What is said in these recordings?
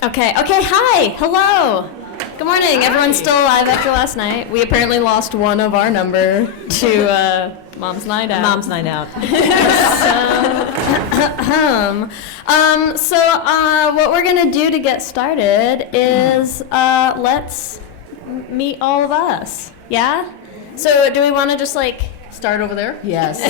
Okay, hi, hello. Good morning. Hi. Everyone's still alive after last night. We apparently lost one of our number to Mom's Night Out. Mom's Night Out. So what we're going to do to get started is let's meet all of us. Yeah? So do we want to just start over there? Yes.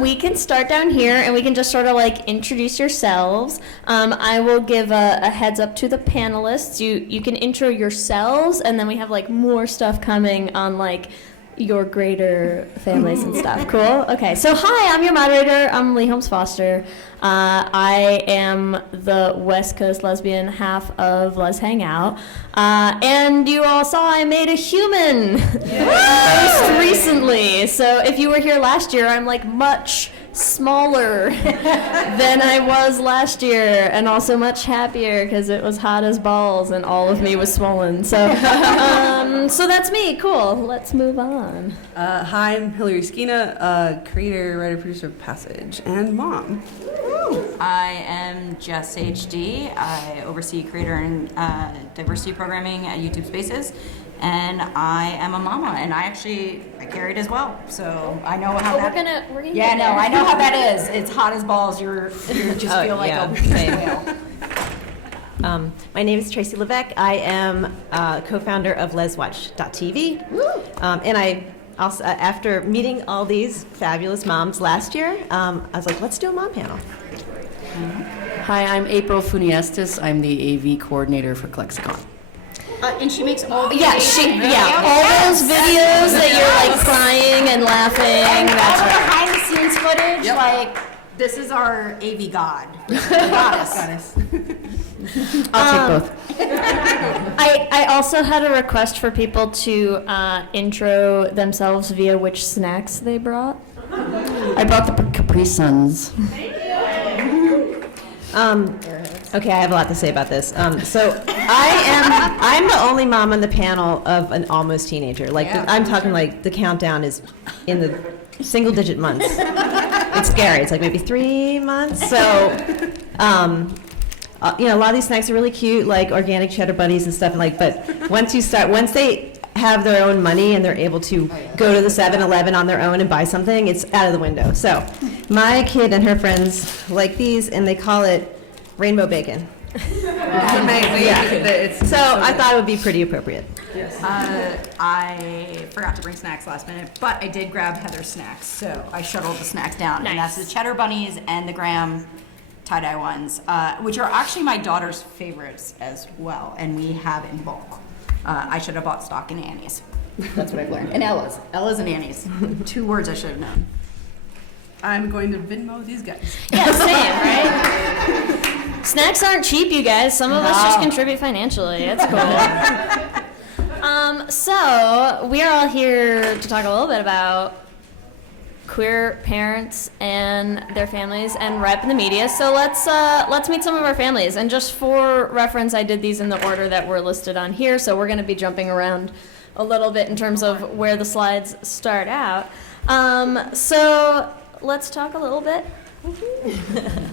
We can start down here, and we can just sort of introduce yourselves. I will give a heads up to the panelists. You can intro yourselves, and then we have more stuff coming on your greater families and stuff. Cool? Okay, so hi, I'm your moderator. I'm Leigh Holmes Foster. I am the West Coast lesbian half of Les Hangout. And you all saw I made a human most recently. So if you were here last year, I'm much smaller than I was last year, and also much happier because it was hot as balls and all of me was swollen. So so that's me. Cool. Let's move on. Hi, I'm Esquina, creator, writer, producer of Passage, and mom. I am Jess HD. I oversee creator and diversity programming at YouTube Spaces. And I am a mama, and I carried as well, so I know how that. We're gonna. Yeah, no, I know how that is. It's hot as balls. You just feel like a whale. My name is Tracy Levesque. I am co-founder of leswatch.tv, and I also, after meeting all these fabulous moms last year, I was like, let's do a mom panel. Hi, I'm April Funiestas. I'm the AV coordinator for Clexacon. And she makes all the all those videos that you're crying and laughing. That's all the right. behind the scenes footage. Yep. This is our AV god, goddess. I'll take both. I also had a request for people to intro themselves via which snacks they brought. I brought the Capri Suns. Okay, I have a lot to say about this. So I'm the only mom on the panel of an almost teenager. I'm talking the countdown is in the single-digit months. It's scary. It's maybe 3 months. So, a lot of these snacks are really cute, like organic cheddar bunnies and stuff. But once they have their own money and they're able to go to the 7-Eleven on their own and buy something, it's out of the window. So, my kid and her friends like these, and they call it rainbow bacon. It's amazing. Yeah. So I thought it would be pretty appropriate. Yes. I forgot to bring snacks last minute, but I did grab Heather's snacks, so I shuttled the snacks down. Nice. And that's the cheddar bunnies and the graham tie-dye ones, which are actually my daughter's favorites as well, and we have in bulk. I should have bought stock in Annie's. That's what I've learned. And Ella's. Ella's and Annie's. 2 words I should have known. I'm going to Venmo these guys. Yeah, same, right? Snacks aren't cheap, you guys. Some of us just contribute financially. It's cool. So we are all here to talk a little bit about queer parents and their families and rep in the media. So let's meet some of our families. And just for reference, I did these in the order that were listed on here. So we're going to be jumping around a little bit in terms of where the slides start out. So let's talk a little bit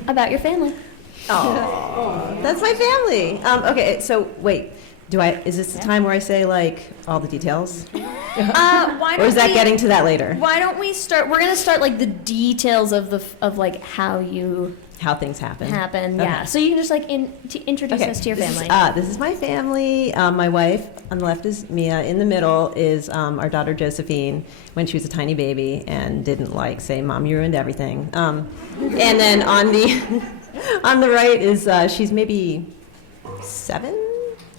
about your family. Oh, that's my family. Okay, so wait, is this the time where I say all the details? Why don't or is that getting to that later? Why don't we start? We're gonna start the details of how things happen. Okay. Yeah. So you can just introduce us to your family. This is my family. My wife on the left is Mia. In the middle is our daughter Josephine when she was a tiny baby and didn't say, "Mom, you ruined everything." And then on the on the right is she's maybe 7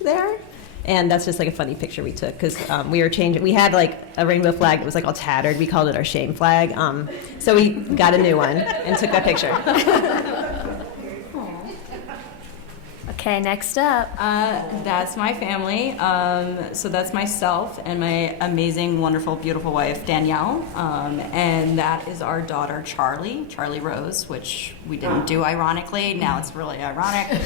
there. And that's just a funny picture we took because we were changing. We had a rainbow flag that was all tattered. We called it our shame flag. So we got a new one and took that picture. Okay, next up. That's my family. So that's myself and my amazing, wonderful, beautiful wife, Danielle. And that is our daughter, Charlie Rose, which we didn't do ironically. Now it's really ironic.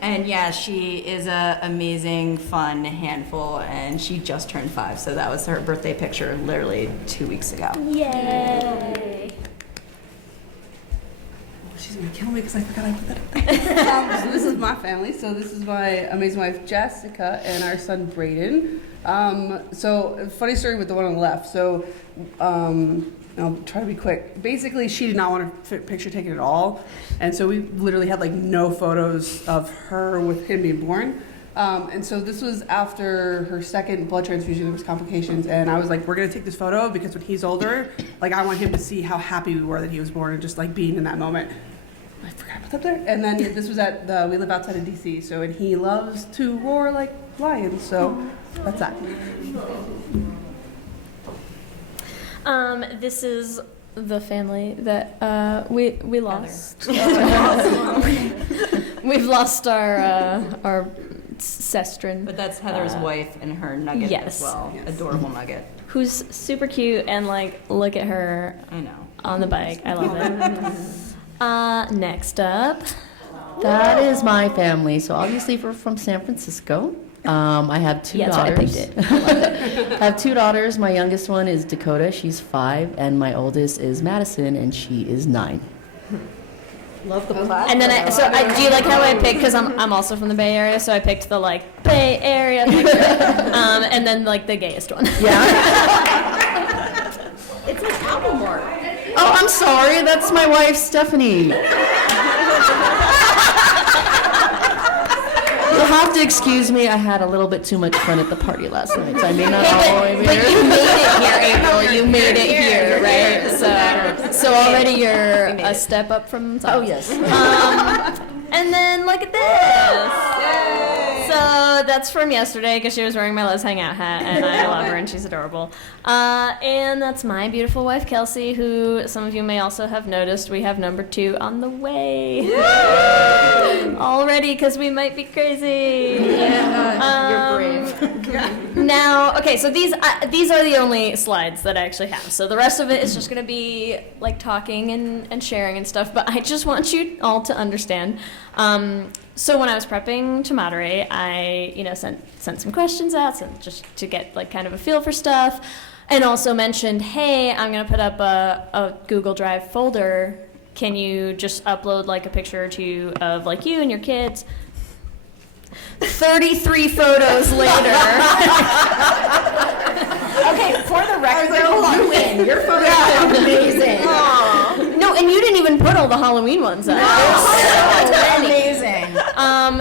And yeah, she is an amazing, fun handful, and she just turned 5. So that was her birthday picture literally 2 weeks ago. Yay. She's gonna kill me because I forgot I put that up there. So this is my family. So this is my amazing wife Jessica and our son Braden. So funny story with the one on the left. So I'll try to be quick. Basically, she did not want a picture taken at all, and so we literally had like no photos of her with him being born. And so this was after her second blood transfusion. There was complications, and I was like, we're gonna take this photo because when he's older, like I want him to see how happy we were that he was born and just like being in that moment. I forgot to put that there. And then this was we live outside of DC, so, and he loves to roar like lions, so that's that. This is the family that we lost. We've lost our sestrin. But that's Heather's wife and her nugget yes. as well. Yes. Adorable nugget. Who's super cute and like look at her I know. on the bike. I love it. Next up. That is my family. So obviously we're from San Francisco. I have two that's why I daughters. picked it. I have two daughters. My youngest one is Dakota. She's 5, and my oldest is Madison, and she is 9. Love the plaid. And then do you like how I picked, because I'm also from the Bay Area, so I picked the like Bay Area picture, and then like the gayest one. Yeah. It's an album art. Oh, I'm sorry. That's my wife, Stephanie. You'll have to excuse me. I had a little bit too much fun at the party last night, so I may not always be But here. you made it here, April. You made it here, right? So already you're a step up from top. Oh, yes. And then look at this. So that's from yesterday because she was wearing my Let's Hang Out hat, and I love her, and she's adorable. And that's my beautiful wife, Kelsey, who some of you may also have noticed we have number 2 on the way. Already, because we might be crazy. You're brave. Now, okay, so these are the only slides that I actually have. So the rest of it is just going to be like talking and sharing and stuff. But I just want you all to understand. So when I was prepping to moderate, I sent some questions out just to get like kind of a feel for stuff, and also mentioned, hey, I'm going to put up a Google Drive folder. Can you just upload like a picture or two of like you and your kids? 33 photos later. Okay, for the record, you win. Your photos are amazing. No, and you didn't even put all the Halloween ones up. So amazing.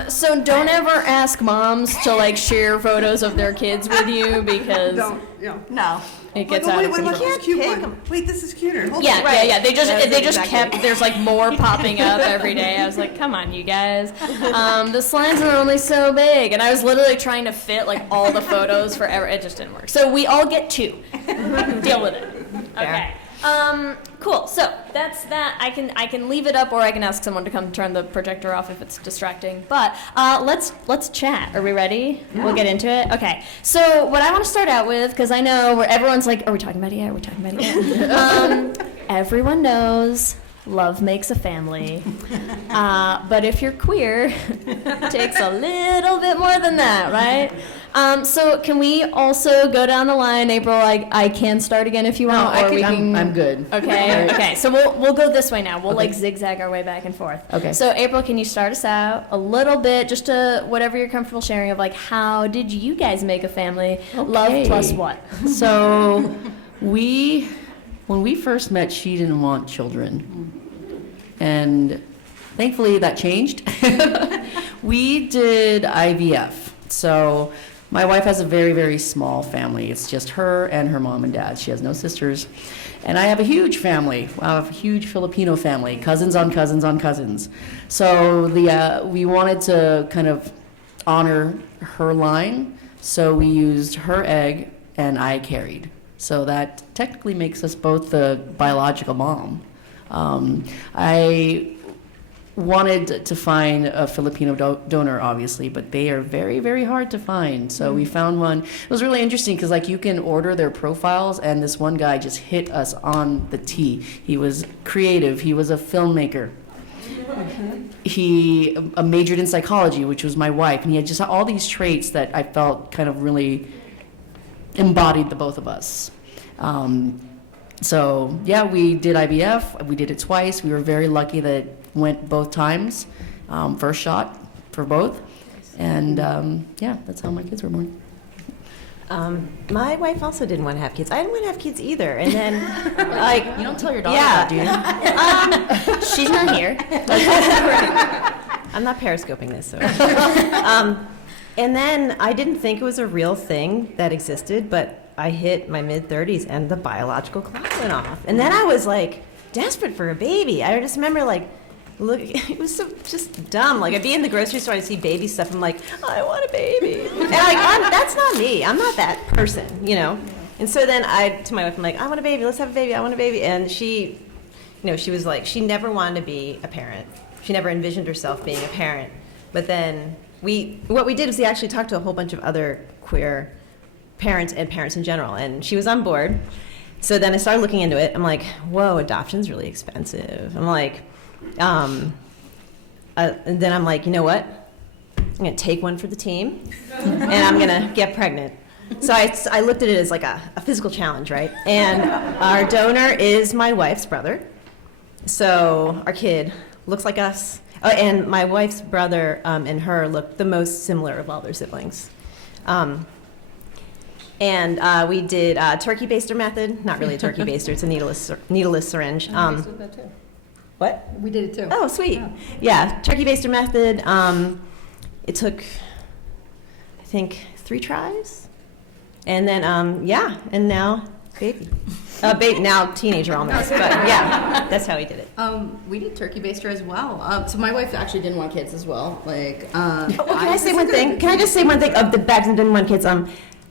So don't ever ask moms to like share photos of their kids with you because Don't, No. it gets Like, out wait, of what control. about this cute one? Wait, this is cuter. Hold Yeah, on. yeah. They just exactly. kept. There's like more popping up every day. I was like, come on, you guys. The slides are only so big, and I was literally trying to fit like all the photos forever. It just didn't work. So we all get 2. Deal with it. Okay. Cool. So that's that. I can leave it up, or I can ask someone to come turn the projector off if it's distracting. But let's chat. Are we ready? Yeah. We'll get into it. Okay. So what I want to start out with, because I know where everyone's like, are we talking about it yet? Are we talking about it yet? Everyone knows love makes a family. But if you're queer, it takes a little bit more than that, right? So can we also go down the line, April? I can start again if you want, I'm good. Okay. Okay. So we'll go this way now. We'll like zigzag our way back and forth. Okay. So April, can you start us out a little bit, just to whatever you're comfortable sharing of like how did you guys make a family? Love plus what? So when we first met, she didn't want children. And thankfully that changed. We did IVF. So my wife has a very, very small family. It's just her and her mom and dad. She has no sisters. And I have a huge family. I have a huge Filipino family, cousins on cousins on cousins. So we wanted to kind of honor her line. So we used her egg and I carried. So that technically makes us both the biological mom. I wanted to find a Filipino donor, obviously, but they are very, very hard to find. So we found one. It was really interesting because, like, you can order their profiles, and this one guy just hit us on the tee. He was creative. He was a filmmaker. He majored in psychology, which was my wife, and he had just all these traits that I felt kind of really embodied the both of us. So yeah, we did IVF. We did it twice. We were very lucky that it went both times. First shot for both. And yeah, that's how my kids were born. My wife also didn't want to have kids. I didn't want to have kids either. And then, like, You don't tell your daughter that, do you? She's not here. I'm not periscoping this. So. And then I didn't think it was a real thing that existed, but I hit my mid-30s and the biological clock went off. And then I was like desperate for a baby. I just remember like, look, it was so just dumb. Like I'd be in the grocery store, I'd see baby stuff. I'm like, I want a baby. And like, that's not me. I'm not that person, you know? And so then to my wife, I'm like, I want a baby. Let's have a baby. I want a baby. And she, you know, she was like, she never wanted to be a parent. She never envisioned herself being a parent. But then what we did is we actually talked to a whole bunch of other queer parents and parents in general. And she was on board. So then I started looking into it. I'm like, whoa, adoption's really expensive. I'm like, and then I'm like, you know what? I'm going to take one for the team, and I'm going to get pregnant. So I looked at it as like a physical challenge, right? And our donor is my wife's brother. So our kid looks like us. Oh, and my wife's brother and her look the most similar of all their siblings. And we did turkey baster method. Not really a turkey baster. It's a needleless syringe. What? We did it too. Oh, sweet. Yeah, turkey baster method. It took, I think, 3 tries. And then, yeah, and now baby. Now teenager almost, but yeah, that's how we did it. We did turkey baster as well. So my wife actually didn't want kids as well. Like, Can I say one thing? Can I just say one thing? Of the back that didn't want kids,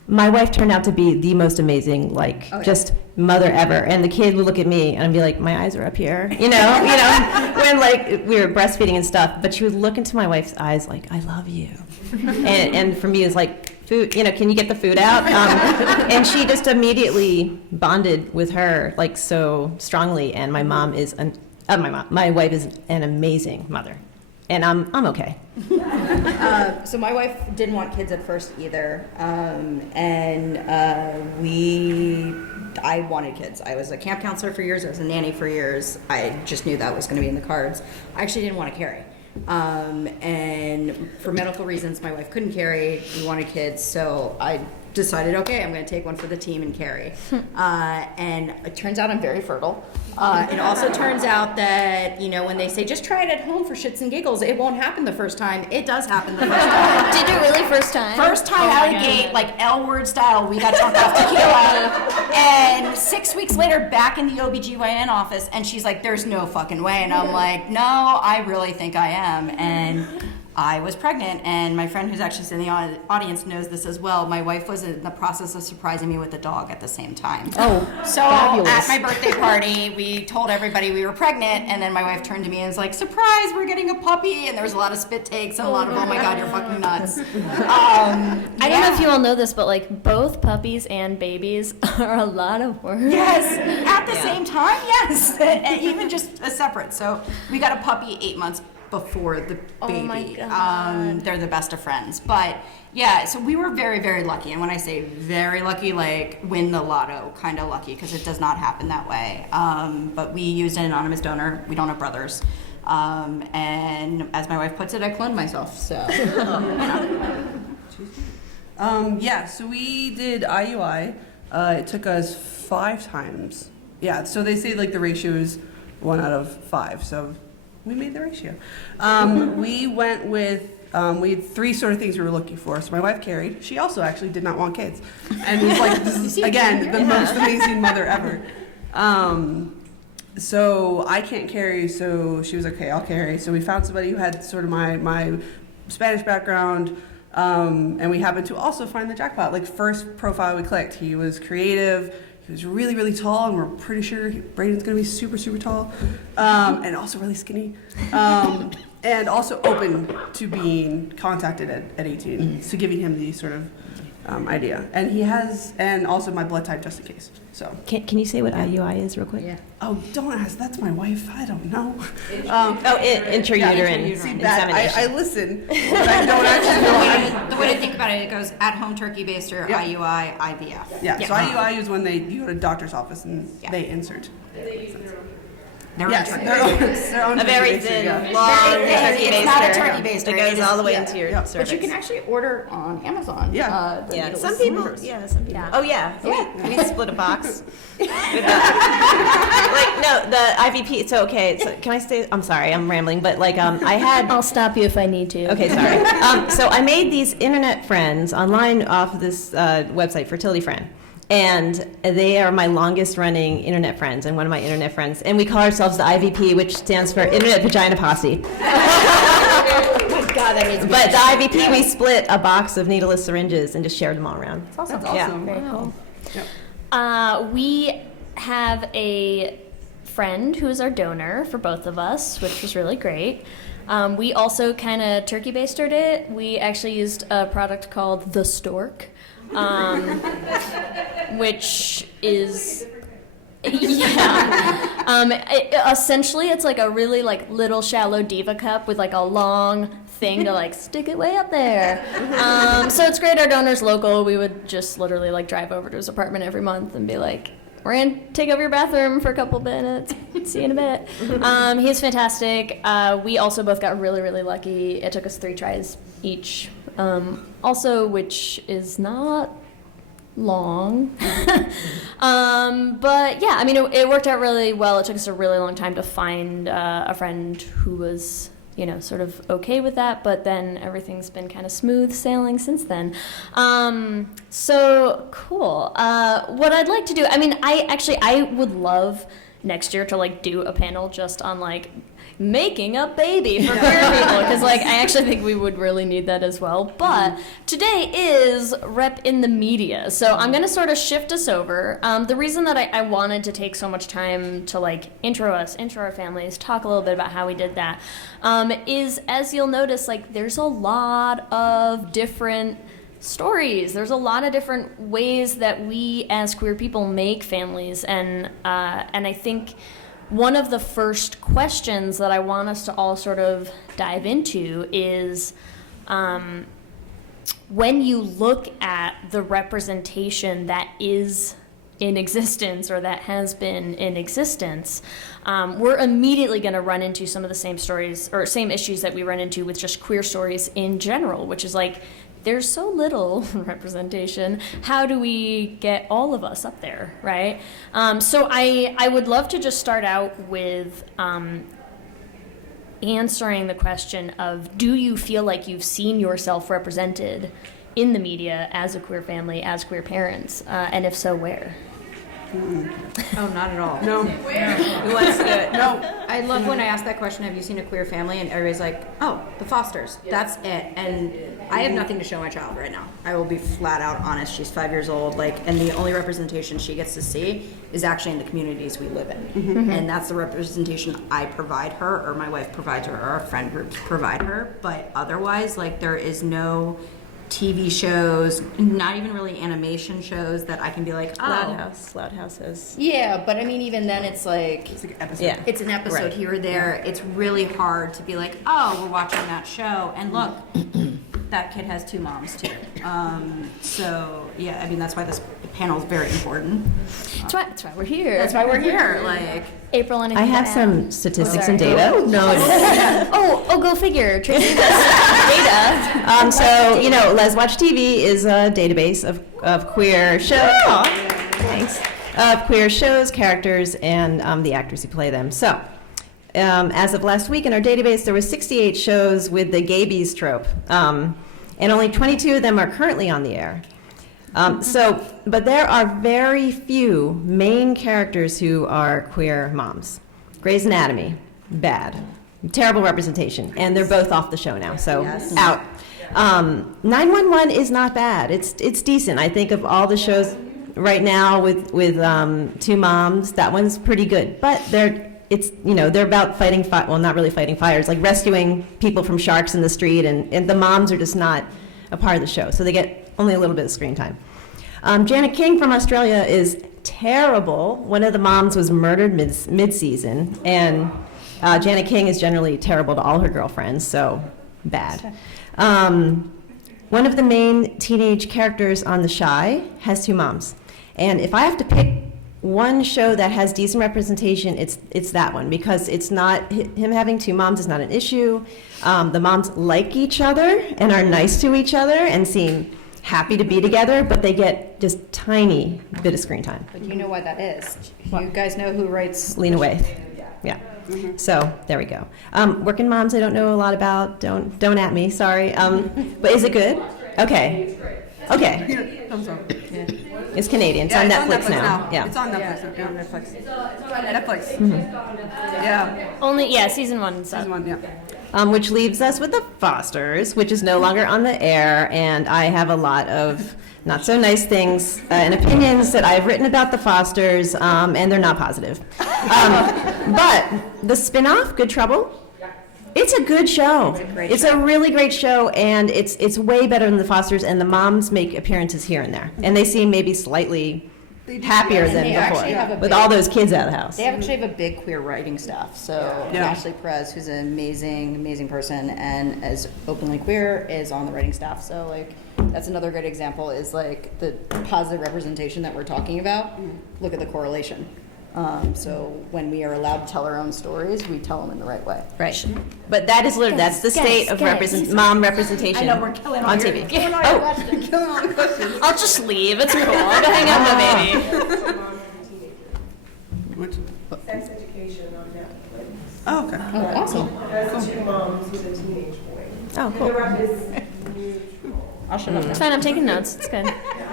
my wife turned out to be the most amazing, just mother ever. And the kid would look at me and I'd be like, my eyes are up here, you know, when like we were breastfeeding and stuff. But she would look into my wife's eyes like, I love you. And for me, it's like, food, you know, can you get the food out? And she just immediately bonded with her like so strongly. And my mom is, my wife is an amazing mother. And I'm okay. So my wife didn't want kids at first either, I wanted kids. I was a camp counselor for years. I was a nanny for years. I just knew that was going to be in the cards. I actually didn't want to carry, and for medical reasons, my wife couldn't carry. We wanted kids, so I decided, okay, I'm going to take one for the team and carry. And it turns out I'm very fertile. It also turns out that, you know, when they say just try it at home for shits and giggles, it won't happen the first time. It does happen the first time. Did you really first time? First time out of the gate, like L-word style, we got drunk off tequila. And 6 weeks later, back in the OBGYN office, and she's like, there's no fucking way. And I'm like, no, I really think I am. And I was pregnant, and my friend who's actually sitting in the audience knows this as well. My wife was in the process of surprising me with a dog at the same time. Oh, so fabulous. At my birthday party, we told everybody we were pregnant, and then my wife turned to me and was like, surprise, we're getting a puppy. And there was a lot of spit takes and a lot of, oh my God, you're fucking nuts. I don't know if you all know this, but like both puppies and babies are a lot of work. Yes, at the same time, yes. And even just a separate. So we got a puppy 8 months before the baby. Oh my God. They're the best of friends. But yeah, so we were very, very lucky. And when I say very lucky, like win the lotto kind of lucky, because it does not happen that way. But we used an anonymous donor. We don't have brothers. And as my wife puts it, I cloned myself. So, Yeah, so we did IUI. It took us 5 times. Yeah, so they say like the ratio is 1 out of 5. So we made the ratio. We went with, we had 3 sort of things we were looking for. So my wife carried. She also actually did not want kids. And was like, this is, again, the most amazing mother ever. So I can't carry, so she was like, okay, I'll carry. So we found somebody who had sort of my Spanish background, and we happened to also find the jackpot. Like first profile we clicked, he was creative. He was really, really tall, and we're pretty sure Braden's going to be super, super tall, and also really skinny, and also open to being contacted at 18, so giving him the sort of idea. And he has, and also my blood type just in case. So. Can you say what IUI is real quick? Yeah. Oh, don't ask. That's my wife. I don't know. Intrauterine See, that, insemination. I listen, but I don't actually know. The way to think about it, it goes at home turkey baster, Yeah. IUI, IVF. Yeah, so IUI is when you go to the doctor's office and they insert. Their Yes, own turkey. their own A very turkey baster, thin, yeah. long Very thin. turkey It's not a baster turkey baster. that It goes is- all the way yeah, into your yeah. cervix. But you can actually order on Amazon. Yeah. the Yeah, needles. some people. Yeah. Oh yeah, we split a box. With the IVP. So okay, so can I say? I'm sorry, I'm rambling, but like I had. I'll stop you if I need to. Okay, sorry. So I made these internet friends online off of this website, Fertility Friend. And they are my longest running internet friends and one of my internet friends. And we call ourselves the IVP, which stands for Internet Vagina Posse. God, that needs to be. But the IVP, we split a box of needleless syringes and just shared them all around. That's awesome. Yeah. Very cool. Yep. We have a friend who is our donor for both of us, which was really great. We also kind of turkey bastered it. We actually used a product called The Stork, which is essentially it's like a really like little shallow diva cup with like a long thing to like stick it way up there. So it's great. Our donor's local. We would just literally like drive over to his apartment every month and be like, we're gonna take over your bathroom for a couple minutes. See you in a bit. He's fantastic. We also both got really, really lucky. It took us 3 tries each. Also, which is not long. But yeah, I mean, it worked out really well. It took us a really long time to find a friend who was, sort of okay with that, but then everything's been kind of smooth sailing since then. So cool. What I'd like to do, I mean, I would love next year to like do a panel just on like making a baby for queer people, because like I actually think we would really need that as well. But today is Rep in the Media, so I'm gonna sort of shift us over. The reason that I wanted to take so much time to like intro our families, talk a little bit about how we did that, is, as you'll notice, like there's a lot of different stories. There's a lot of different ways that we as queer people make families, and I think one of the first questions that I want us to all sort of dive into is when you look at the representation that is in existence or that has been in existence, we're immediately going to run into some of the same stories or same issues that we run into with just queer stories in general, which is like, there's so little representation. How do we get all of us up there, right? So I would love to just start out with answering the question of, do you feel like you've seen yourself represented in the media as a queer family, as queer parents? And if so, where? Oh, not at all. No. Who wants to do it? No. I love when I ask that question, have you seen a queer family? And everybody's like, oh, the Fosters. That's it. And I have nothing to show my child right now. I will be flat out honest. She's 5 years old, and the only representation she gets to see is actually in the communities we live in. Mm-hmm. And that's the representation I provide her, or my wife provides her, or our friend groups provide her. But otherwise, there is no TV shows, not even really animation shows that I can be like, oh. Loud House has. Yeah, but I mean, even then it's like, It's like an episode. Yeah. it's an episode Right. here or there. It's really hard to be like, oh, we're watching that show, and look, that kid has 2 moms too. So yeah, I mean, that's why this panel is very important. That's why we're here. That's why we're here. April, anything I have to add? some statistics sorry. and data. Oh, go figure. Tracy does data. So, Let's Watch TV is a database of queer shows. Thanks. Of queer shows, characters, and the actors who play them. So, as of last week in our database, there were 68 shows with the gaybies trope, and only 22 of them are currently on the air. But there are very few main characters who are queer moms. Grey's Anatomy, bad. Terrible representation. And they're both off the show now, so out. 911 is not bad. It's decent. I think of all the shows right now with 2 moms, that one's pretty good. But they're about fighting, not really fighting fires, like rescuing people from sharks in the street, and the moms are just not a part of the show. So they get only a little bit of screen time. Janet King from Australia is terrible. One of the moms was murdered mid-season, and Janet King is generally terrible to all her girlfriends, so bad. One of the main teenage characters on The Chi has two moms. And if I have to pick one show that has decent representation, it's that one, because it's not, him having two moms is not an issue. The moms like each other and are nice to each other and seem happy to be together, but they get just tiny bit of screen time. But you know why that is. You guys know who writes Lena Waithe. Yeah. So there we go. Working moms, I don't know a lot about. Don't at me. Sorry. But is it good? Okay. Okay. I'm sorry. It's Canadian. It's on Netflix now. Yeah. It's on Netflix. Yeah, Netflix. Netflix. Mm-hmm. Yeah. Season 1 and stuff. Season 1. Yeah. Which leaves us with the Fosters, which is no longer on the air, and I have a lot of not so nice things and opinions that I've written about the Fosters, and they're not positive. But the spin-off, Good Trouble, it's a good show. It's a really great show, and it's way better than the Fosters, and the moms make appearances here and there, and they seem maybe slightly happier than they actually have before, a with big- all those kids out of the house. They actually have a big queer writing staff. So Yeah. Ashley Perez, who's an amazing person and is openly queer, is on the writing staff. So like that's another great example is like the positive representation that we're talking about. Look at the correlation. So when we are allowed to tell our own stories, we tell them in the right way. Right. But that is literally, that's the state of mom representation on TV. Killing all the questions. I'll just leave. It's cool. I'll go hang out with the baby. Which? Sex Education on Netflix. Oh, okay. Oh, awesome. Has two moms with a teenage boy. Oh, And the cool. rep is neutral. I'll shut up now. It's fine. I'm taking notes. It's good.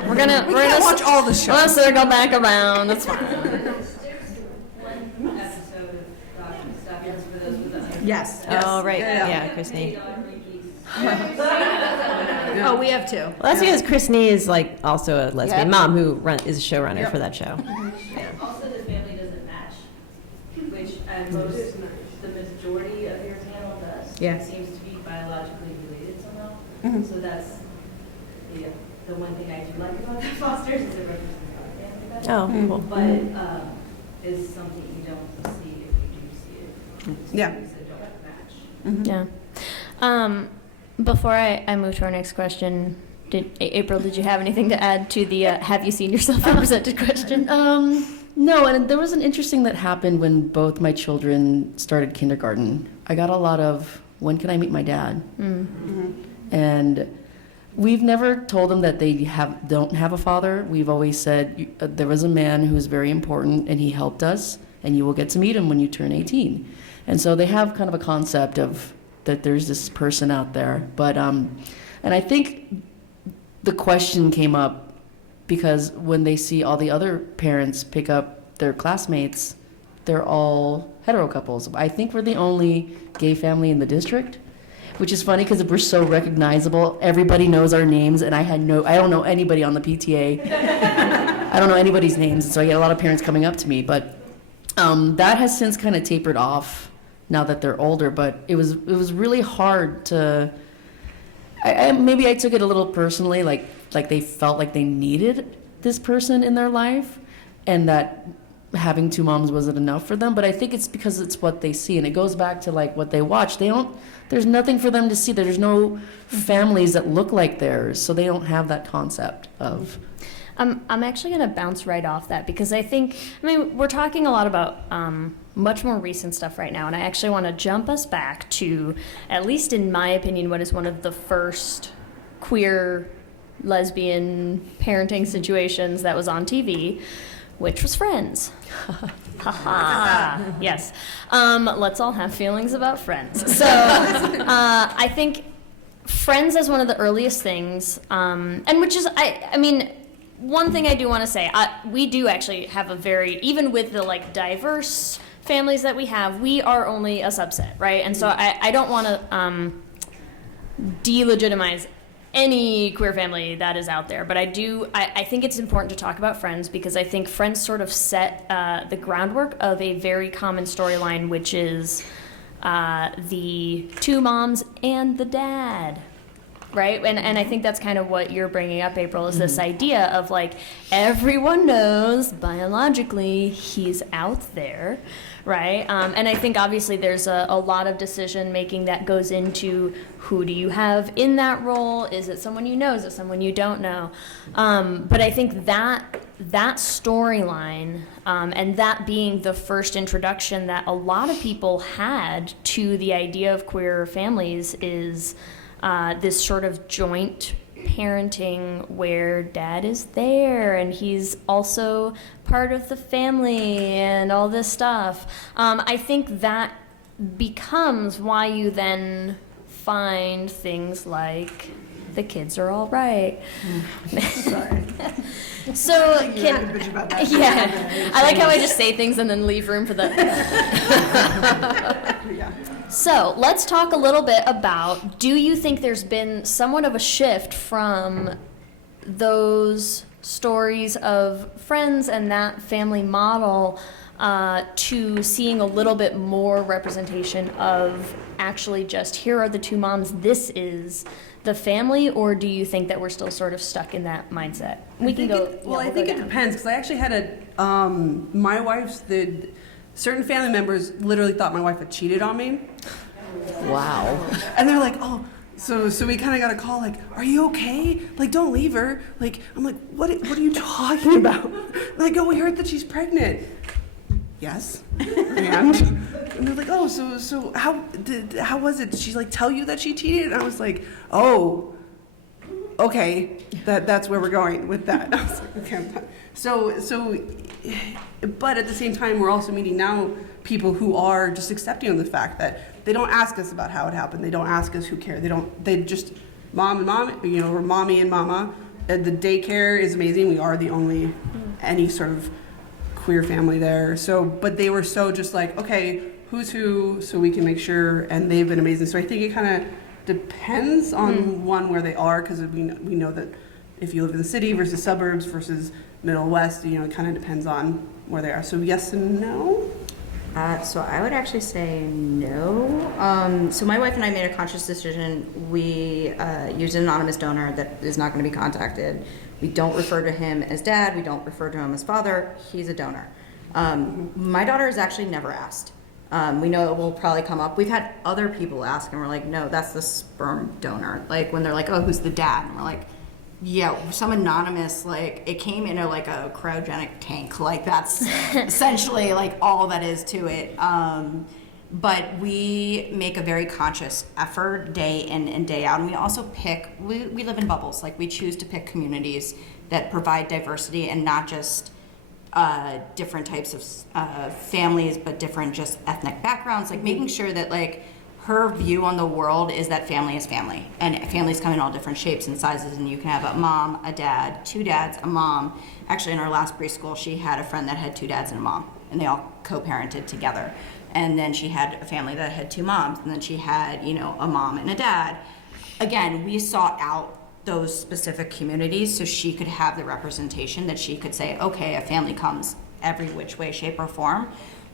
We're gonna can't watch all the shows. Let's circle back around. That's fine. Yes. Oh, right. Yeah. Yeah, Chris Nee. Oh, we have two. Well, that's because Chris Nee is like also a lesbian Yeah. mom who is a showrunner for that show. Also, the family doesn't match, which the majority of your panel does. Yeah. It seems to be biologically related somehow. So that's the one thing I do like about the Fosters is it represents our family better. Oh, cool. But is something you don't see if you do see it. Yeah. Stories that don't match. Yeah. Before I move to our next question, April, did you have anything to add to the have you seen yourself represented question? No, and there was an interesting that happened when both my children started kindergarten. I got a lot of, when can I meet my dad? And we've never told them that they don't have a father. We've always said there was a man who was very important and he helped us, and you will get to meet him when you turn 18. And so they have kind of a concept of that there's this person out there. But and I think the question came up because when they see all the other parents pick up their classmates, they're all hetero couples. I think we're the only gay family in the district, which is funny because we're so recognizable. Everybody knows our names, and I don't know anybody on the PTA. I don't know anybody's names, so I get a lot of parents coming up to me. But that has since kind of tapered off now that they're older. But it was really hard to. Maybe I took it a little personally, like they felt like they needed this person in their life, and that having two moms wasn't enough for them. But I think it's because it's what they see, and it goes back to like what they watch. There's nothing for them to see. There's no families that look like theirs, so they don't have that concept of. I'm actually going to bounce right off that because we're talking a lot about much more recent stuff right now, and I actually want to jump us back to, at least in my opinion, what is one of the first queer lesbian parenting situations that was on TV, which was Friends. Haha. Yes. Let's all have feelings about Friends. So I think Friends is one of the earliest things, and which is, I mean, one thing I do want to say, we do actually have a very, even with the like diverse families that we have, we are only a subset, right? And so I don't want to delegitimize any queer family that is out there, but I think it's important to talk about Friends because I think Friends sort of set the groundwork of a very common storyline, which is the two moms and the dad. right? And I think that's kind of what you're bringing up, April, is this idea of like everyone knows biologically he's out there, right? And I think obviously there's a lot of decision making that goes into who do you have in that role? Is it someone you know? Is it someone you don't know? But I think that storyline and that being the first introduction that a lot of people had to the idea of queer families is this sort of joint parenting where dad is there and he's also part of the family and all this stuff. I think that becomes why you then find things like the kids are all right. Sorry. So Bitch about that. yeah, I like how I just say things and then leave room for the. Yeah. So let's talk a little bit about, do you think there's been somewhat of a shift from those stories of friends and that family model to seeing a little bit more representation of actually just here are the two moms, this is the family, or do you think that we're still sort of stuck in that mindset? We can go. I think it depends, because I actually had my wife's, certain family members literally thought my wife had cheated on me. Wow. And they're like, oh, so we kind of got a call like, are you okay? Like, don't leave her. Like, I'm like, what are you talking about? Like, oh, we heard that she's pregnant. Yes. And they're like, oh, so how was it? Did she like tell you that she cheated? And I was like, oh, okay, that's where we're going with that. I was like, okay, I'm done. So, but at the same time, we're also meeting now people who are just accepting of the fact that they don't ask us about how it happened. They don't ask us who cares. They just mom and mom, or mommy and mama. And the daycare is amazing. We are the only any sort of queer family there. So, but they were so just like, okay, who's who, so we can make sure, and they've been amazing. So I think it kind of depends on where they are, because we know that if you live in the city versus suburbs versus middle west, it kind of depends on where they are. So yes and no. So I would actually say no. So my wife and I made a conscious decision. We use an anonymous donor that is not going to be contacted. We don't refer to him as dad. We don't refer to him as father. He's a donor. My daughter has actually never asked. We know it will probably come up. We've had other people ask, and we're like, no, that's the sperm donor. Like when they're like, oh, who's the dad? And we're like, yeah, some anonymous, like it came in like a cryogenic tank. Like that's essentially like all that is to it. But we make a very conscious effort day in and day out. And we also we live in bubbles. Like we choose to pick communities that provide diversity and not just different types of families, but different just ethnic backgrounds. Like making sure that like her view on the world is that family is family, and families come in all different shapes and sizes, and you can have a mom, a dad, two dads, a mom. Actually, in our last preschool, she had a friend that had two dads and a mom, and they all co-parented together. And then she had a family that had two moms, and then she had, a mom and a dad. Again, we sought out those specific communities so she could have the representation that she could say, okay, a family comes every which way, shape, or form.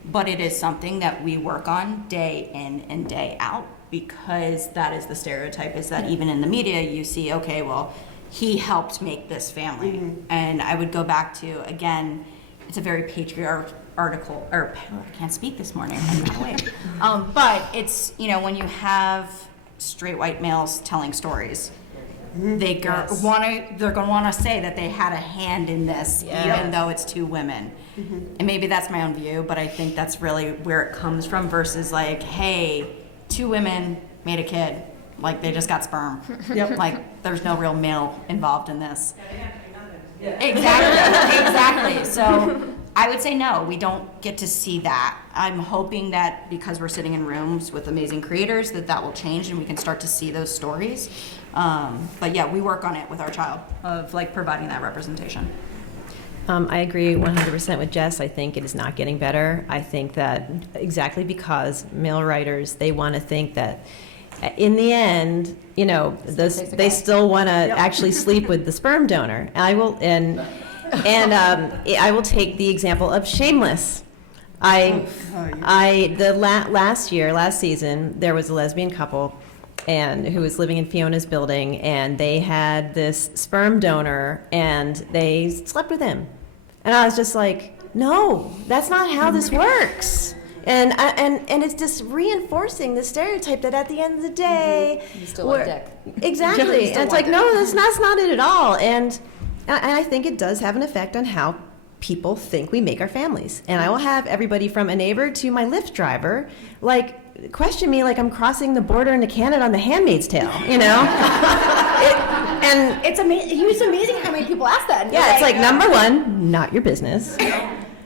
But it is something that we work on day in and day out, because that is the stereotype, is that even in the media you see, okay, well, he helped make this family. Mm-hmm. And I would go back to, again, it's a very patriarchal, I can't speak this morning, I'm not awake. But it's, when you have straight white males telling stories, they're going to want to say that they had a hand in this, even though it's two women. Mm-hmm. And maybe that's my own view, but I think that's really where it comes from, versus like, hey, two women made a kid, like they just got sperm. Yep. Like there's no real male involved in this. Exactly. So I would say no, we don't get to see that. I'm hoping that because we're sitting in rooms with amazing creators that will change and we can start to see those stories. But yeah, we work on it with our child of like providing that representation. I agree 100% with Jess. I think it is not getting better. I think that exactly because male writers, they want to think that in the end, they still want to actually sleep with the sperm donor. I will take the example of Shameless. Last season, there was a lesbian couple, and who was living in Fiona's building, and they had this sperm donor, and they slept with him. And I was just like, no, that's not how this works. And it's just reinforcing the stereotype that at the end of the day, You still like dick. exactly. And it's like, no, that's not it at all. And I think it does have an effect on how people think we make our families. And I will have everybody from a neighbor to my Lyft driver, like, question me like I'm crossing the border into Canada on The Handmaid's Tale, you know? And It's amazing how many people ask that. yeah, it's like, number one, not your business.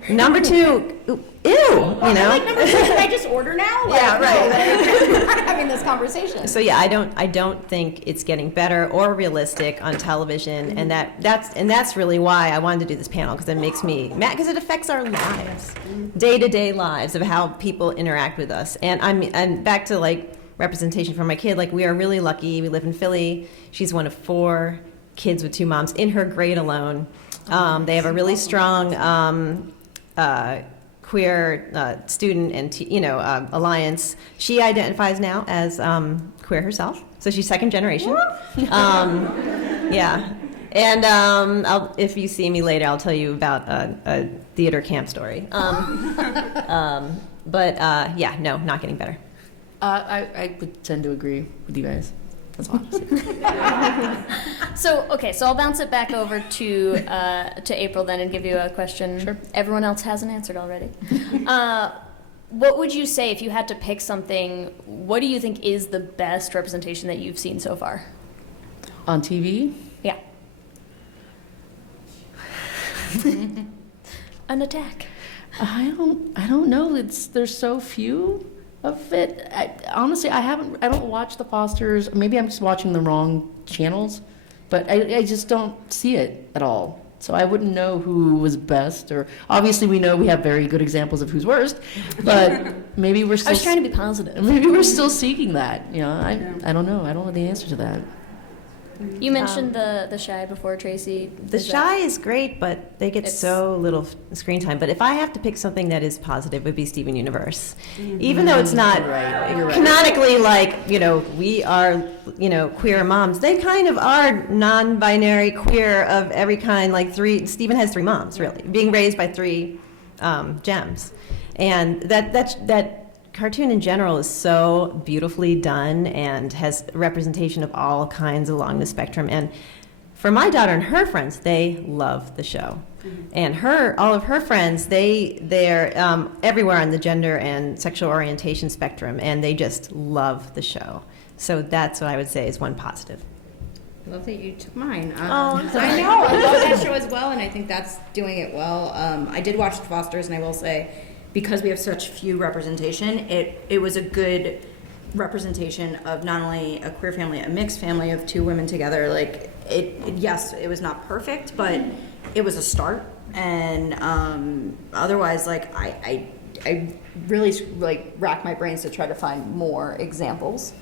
Number two, ew, you know? Like, number two, can I just order now? Like, Yeah, right. We're not having this conversation. So yeah, I don't think it's getting better or realistic on television, and that's really why I wanted to do this panel, because it makes me mad, because it affects our lives, day-to-day lives of how people interact with us. And back to like representation for my kid, like we are really lucky. We live in Philly. She's one of 4 kids with 2 moms in her grade alone. They have a really strong queer student and alliance. She identifies now as queer herself, so she's second generation. Yeah, and if you see me later, I'll tell you about a theater camp story. But yeah, no, not getting better. I would tend to agree with you guys. That's all I have to say. So I'll bounce it back over to April then and give you a question. Sure. Everyone else hasn't answered already. What would you say if you had to pick something? What do you think is the best representation that you've seen so far? On TV? Yeah. An attack. I don't know. There's so few of it. Honestly, I don't watch the Fosters. Maybe I'm just watching the wrong channels, but I just don't see it at all. So I wouldn't know who was best, or obviously we know we have very good examples of who's worst, but maybe we're still. I was trying to be positive. Maybe we're still seeking that. You know, I don't know. I don't know the answer to that. You mentioned the Shy before, Tracy. The Shy is great, but they get so little screen time. But if I have to pick something that is positive, it would be Steven Universe. Even though it's not You're right. canonically like, we are, queer moms. They kind of are non-binary queer of every kind, like Steven has 3 moms, really, being raised by 3 gems. And that cartoon in general is so beautifully done and has representation of all kinds along the spectrum. And for my daughter and her friends, they love the show. And all of her friends, they're everywhere on the gender and sexual orientation spectrum, and they just love the show. So that's what I would say is one positive. I love that you took mine. Oh, I know. I love that show as well, and I think that's doing it well. I did watch The Fosters, and I will say, because we have such few representation, it was a good representation of not only a queer family, a mixed family of 2 women together. Like yes, it was not perfect, but it was a start. And otherwise, like I really like rack my brains to try to find more examples,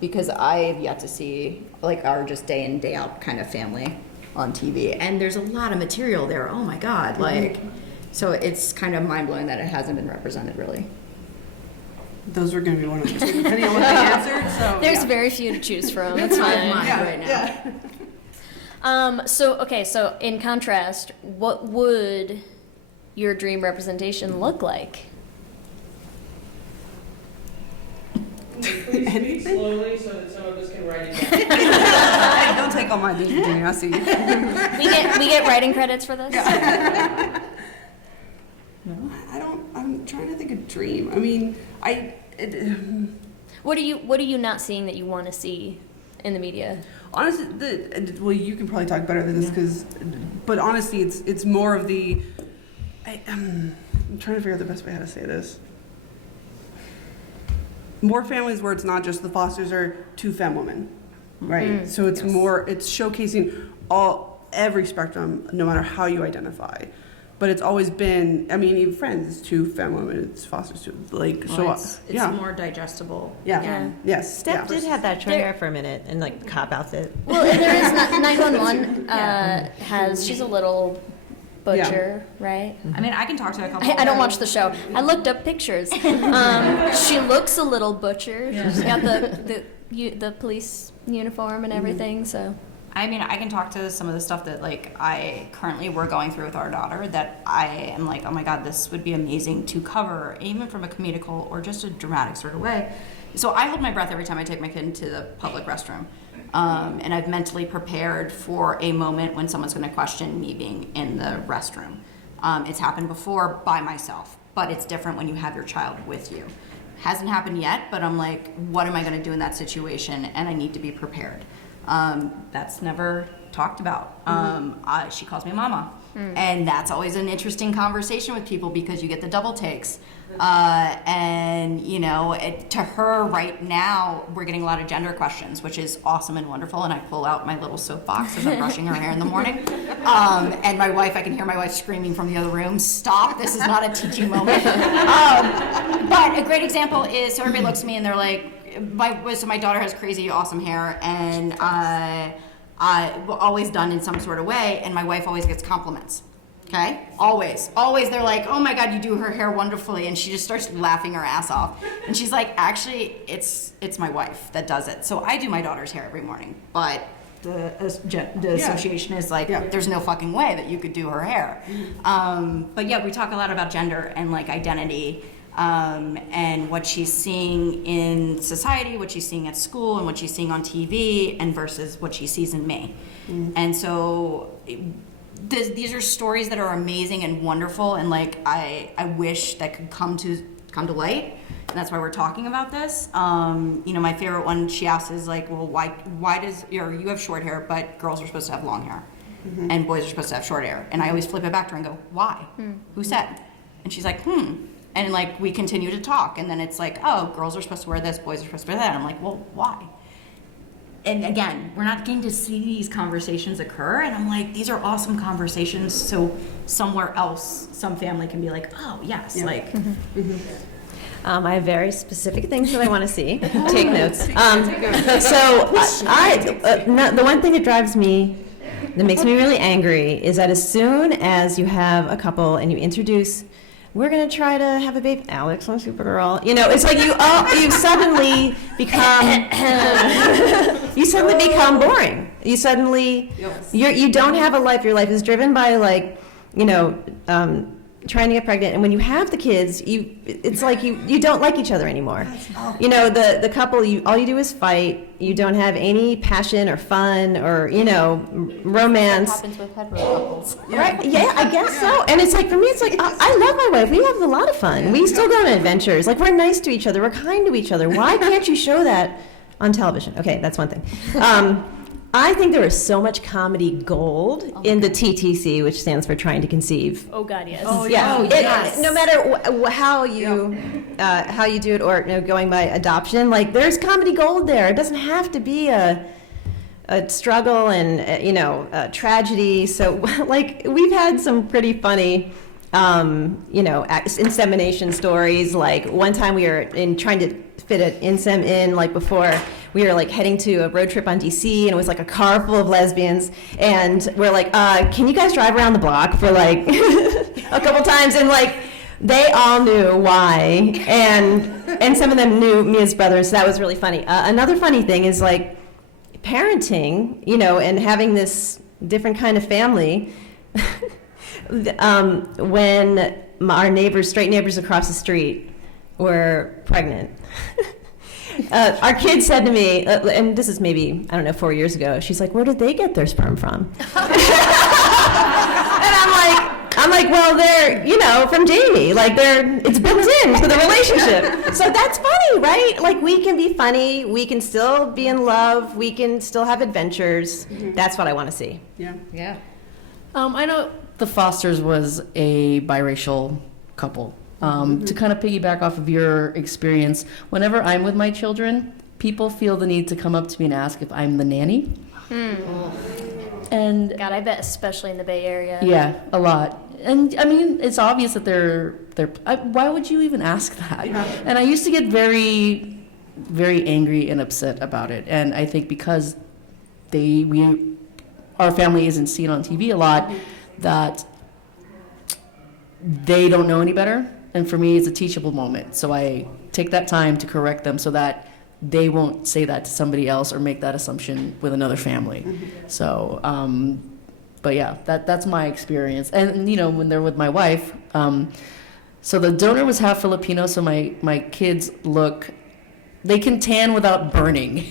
because I have yet to see like our just day in day out kind of family on TV. And there's a lot of material there. Oh my God, like. So it's kind of mind-blowing that it hasn't been represented, really. Those were going to be one of the 2, depending on what they answered. So, There's very few to choose from. That's fine. Right now. So in contrast, what would your dream representation look like? Please speak slowly so that some of us can write it down. Don't take all my Junior. I see. We get writing credits for this? I'm trying to think of dream. I mean, What are you not seeing that you want to see in the media? honestly, well, you can probably talk better than this, but honestly, it's more of the. I'm trying to figure out the best way how to say this. More families where it's not just the Fosters are 2 femme women, right? So it's more. It's showcasing every spectrum, no matter how you identify. But it's always been, I mean, even Friends is 2 femme women, it's Fosters too. Like, so, It's yeah. more digestible. Yeah. Yeah. Yes. Steph yeah. did have that short hair for a minute and like cop outfit. Well, and there is 911 she's a little butcher, right? I mean, I can talk to a couple. I don't watch the show. I looked up pictures. She looks a little butcher. She's got the the police uniform and everything. So I mean, I can talk to some of the stuff that like we're going through with our daughter that I am like, oh my God, this would be amazing to cover, even from a comedical or just a dramatic sort of way. So I hold my breath every time I take my kid into the public restroom. And I've mentally prepared for a moment when someone's going to question me being in the restroom. It's happened before by myself, but it's different when you have your child with you. Hasn't happened yet, but I'm like, what am I going to do in that situation? And I need to be prepared. That's never talked about. She calls me mama. And that's always an interesting conversation with people because you get the double takes. And, you know, to her right now, we're getting a lot of gender questions, which is awesome and wonderful. And I pull out my little soapbox as I'm brushing her hair in the morning. And my wife, I can hear my wife screaming from the other room, stop, this is not a teaching moment. But a great example is, so everybody looks at me and they're like, my daughter has crazy, awesome hair, and always done in some sort of way, and my wife always gets compliments. Okay? Always. They're like, oh my God, you do her hair wonderfully, and she just starts laughing her ass off. And she's like, actually, it's my wife that does it. So I do my daughter's hair every morning, but the association is like, there's no fucking way that you could do her hair. But yeah, we talk a lot about gender and like identity. And what she's seeing in society, what she's seeing at school, and what she's seeing on TV, and versus what she sees in me. And so these are stories that are amazing and wonderful, and like I wish that could come to light, and that's why we're talking about this. You know, my favorite one she asks is like, well, why does you have short hair, but girls are supposed to have long hair, and boys are supposed to have short hair? And I always flip it back to her and go, why? Who said? And she's like, And like we continue to talk, and then it's like, oh, girls are supposed to wear this, boys are supposed to wear that. And I'm like, well, why? And again, we're not getting to see these conversations occur, and I'm like, these are awesome conversations. So somewhere else, some family can be like, oh yes, like. I have very specific things that I want to see. Take notes. The one thing that drives me, that makes me really angry, is that as soon as you have a couple and you introduce, we're gonna try to have a baby, Alex on Supergirl. You know, it's like you suddenly become boring. You suddenly you don't have a life. Your life is driven by like, you know, trying to get pregnant, and when you have the kids, it's like you don't like each other anymore. You know, the couple, all you do is fight. You don't have any passion or fun or, you know, romance. That happens with hetero couples. Right? Yeah, I guess so. And it's like, for me, it's like, I love my wife. We have a lot of fun. We still go on adventures. Like, we're nice to each other. We're kind to each other. Why can't you show that on television? Okay, that's one thing. I think there is so much comedy gold in the TTC, which stands for Trying to Conceive. Oh God, yes. Yes. No matter how you do it, or, you know, going by adoption, like there's comedy gold there. It doesn't have to be a struggle and you know, a tragedy. So like we've had some pretty funny you know, insemination stories. Like one time we were trying to fit an insem in, like before we were like heading to a road trip on DC, and it was like a car full of lesbians, and we're like, can you guys drive around the block for like a couple times? And like they all knew why, and some of them knew me as brothers, so that was really funny. Another funny thing is like parenting, you know, and having this different kind of family. When our straight neighbors across the street were pregnant, our kid said to me, and this is maybe, I don't know, 4 years ago, she's like, where did they get their sperm from? And I'm like, well, they're, you know, from Jamie. Like, it's built into the relationship. So that's funny, right? Like, we can be funny. We can still be in love. We can still have adventures. That's what I want to see. Yeah. I know the Fosters was a biracial couple. To kind of piggyback off of your experience, whenever I'm with my children, people feel the need to come up to me and ask if I'm the nanny. And God, I bet especially in the Bay Area. Yeah, a lot. And I mean, it's obvious that they're why would you even ask that? And I used to get very, very angry and upset about it. And I think because our family isn't seen on TV a lot, that they don't know any better. And for me, it's a teachable moment. So I take that time to correct them so that they won't say that to somebody else or make that assumption with another family. So, but yeah, that's my experience. And, you know, when they're with my wife, so the donor was half Filipino, so my kids they can tan without burning.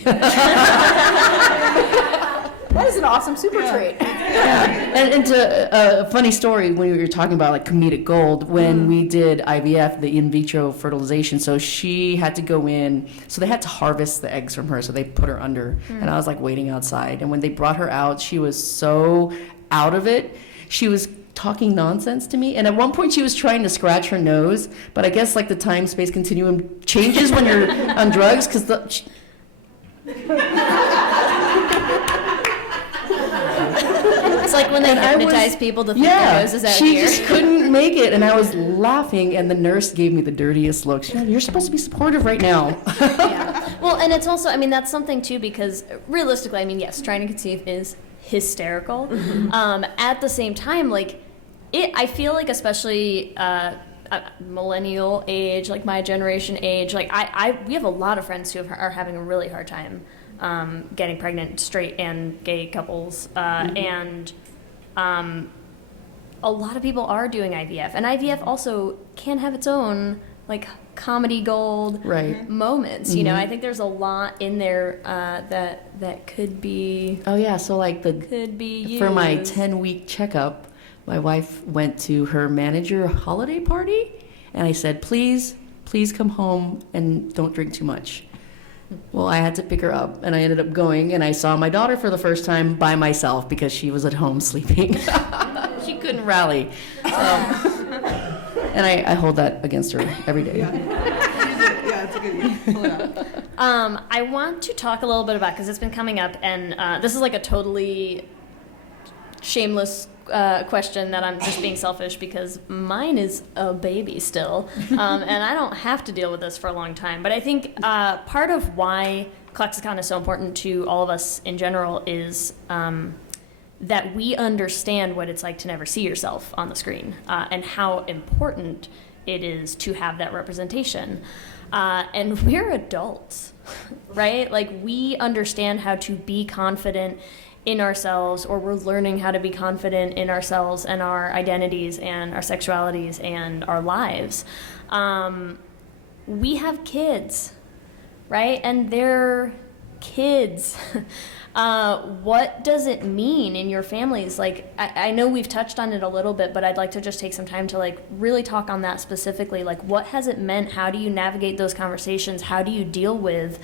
That is an awesome super trait. And to a funny story, when we were talking about like comedic gold, when we did IVF, the in vitro fertilization, so she had to go in, so they had to harvest the eggs from her, so they put her under, and I was like waiting outside, and when they brought her out, she was so out of it. She was talking nonsense to me, and at one point she was trying to scratch her nose, but I guess like the time-space continuum changes when you're on drugs, because It's like when they hypnotize people to think their nose is out she here. just couldn't make it, and I was laughing, and the nurse gave me the dirtiest look. She said, "You're supposed to be supportive right now." Well, and it's also, I mean, that's something too, because realistically, I mean, yes, trying to conceive is hysterical. At the same time, like, I feel like especially millennial age, like my generation age, like we have a lot of friends who are having a really hard time getting pregnant, straight and gay couples, and a lot of people are doing IVF, and IVF also can have its own like comedy gold moments. You know, I think there's a lot in there that could be. Oh yeah, so like could be used. For my 10-week checkup, my wife went to her manager holiday party, and I said, please come home and don't drink too much. Well, I had to pick her up, and I ended up going, and I saw my daughter for the first time by myself because she was at home sleeping. She couldn't rally. And I hold that against her every day. Yeah, it's a good one. Pull it out. I want to talk a little bit about, because it's been coming up, and this is like a totally shameless question that I'm just being selfish because mine is a baby still, and I don't have to deal with this for a long time. But I think part of why Clexacon is so important to all of us in general is that we understand what it's like to never see yourself on the screen, and how important it is to have that representation. And we're adults, right? Like, we understand how to be confident in ourselves, or we're learning how to be confident in ourselves and our identities and our sexualities and our lives. We have kids, right? And they're kids. What does it mean in your families? Like, I know we've touched on it a little bit, but I'd like to just take some time to like really talk on that specifically. Like, what has it meant? How do you navigate those conversations? How do you deal with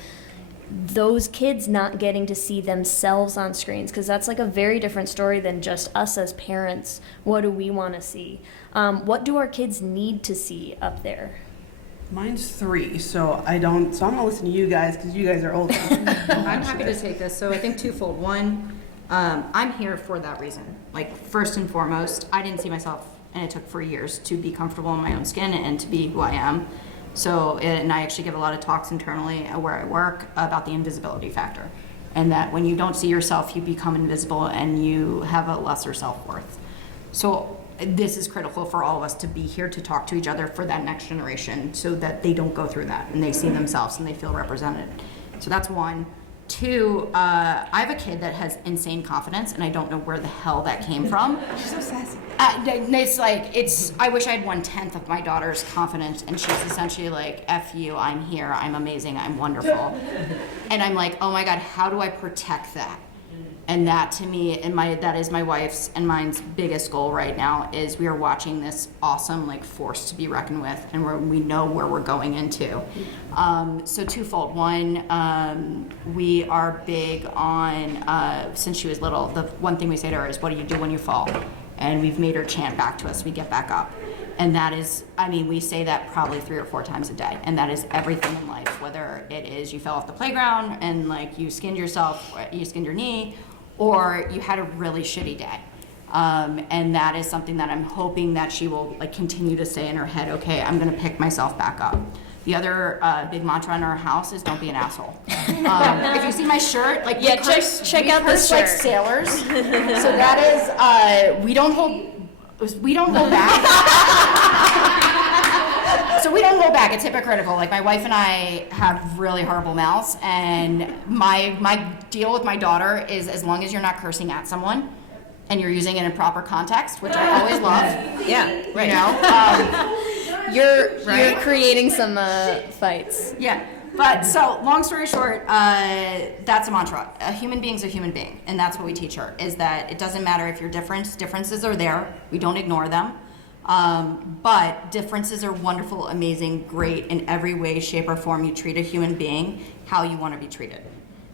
those kids not getting to see themselves on screens? Because that's like a very different story than just us as parents. What do we want to see? What do our kids need to see up there? Mine's 3, so I'm gonna listen to you guys because you guys are older. I'm happy to take this. So I think twofold. One, I'm here for that reason. Like, first and foremost, I didn't see myself, and it took 4 years to be comfortable in my own skin and to be who I am. So, and I actually give a lot of talks internally where I work about the invisibility factor, and that when you don't see yourself, you become invisible and you have a lesser self-worth. So this is critical for all of us to be here to talk to each other for that next generation, so that they don't go through that and they see themselves and they feel represented. So that's one. 2, I have a kid that has insane confidence, and I don't know where the hell that came from. She's so sassy. It's like, I wish I had 1/10 of my daughter's confidence, and she's essentially like, F you, I'm here, I'm amazing, I'm wonderful. And I'm like, oh my God, how do I protect that? And that, to me, that is my wife's and mine's biggest goal right now, is we are watching this awesome like force to be reckoned with, and we know where we're going into. So twofold. One, we are big on, since she was little, the one thing we say to her is, what do you do when you fall? And we've made her chant back to us, we get back up. And that is, I mean, we say that probably 3 or 4 times a day. And that is everything in life, whether it is you fell off the playground and like you skinned yourself, you skinned your knee, or you had a really shitty day. And that is something that I'm hoping that she will like continue to say in her head, okay, I'm gonna pick myself back up. The other big mantra in our house is don't be an asshole. If you see my shirt, like, Yeah, check out this like shirt. sailors. So that is, we don't hold back. So we don't hold back. It's hypocritical. Like my wife and I have really horrible mouths, and my deal with my daughter is as long as you're not cursing at someone and you're using it in proper context, which I always love. Yeah, right. You know, You're creating some fights. yeah. But so, long story short, that's a mantra. A human being's a human being, and that's what we teach her, is that it doesn't matter if you're different. Differences are there. We don't ignore them. But differences are wonderful, amazing, great in every way, shape, or form. You treat a human being how you want to be treated.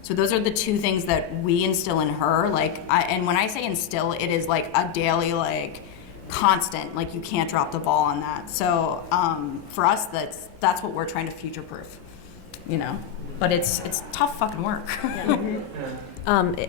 So those are the two things that we instill in her. And when I say instill, it is like a daily, like, constant. Like, you can't drop the ball on that. So for us, that's what we're trying to future-proof. You know, but it's tough fucking work.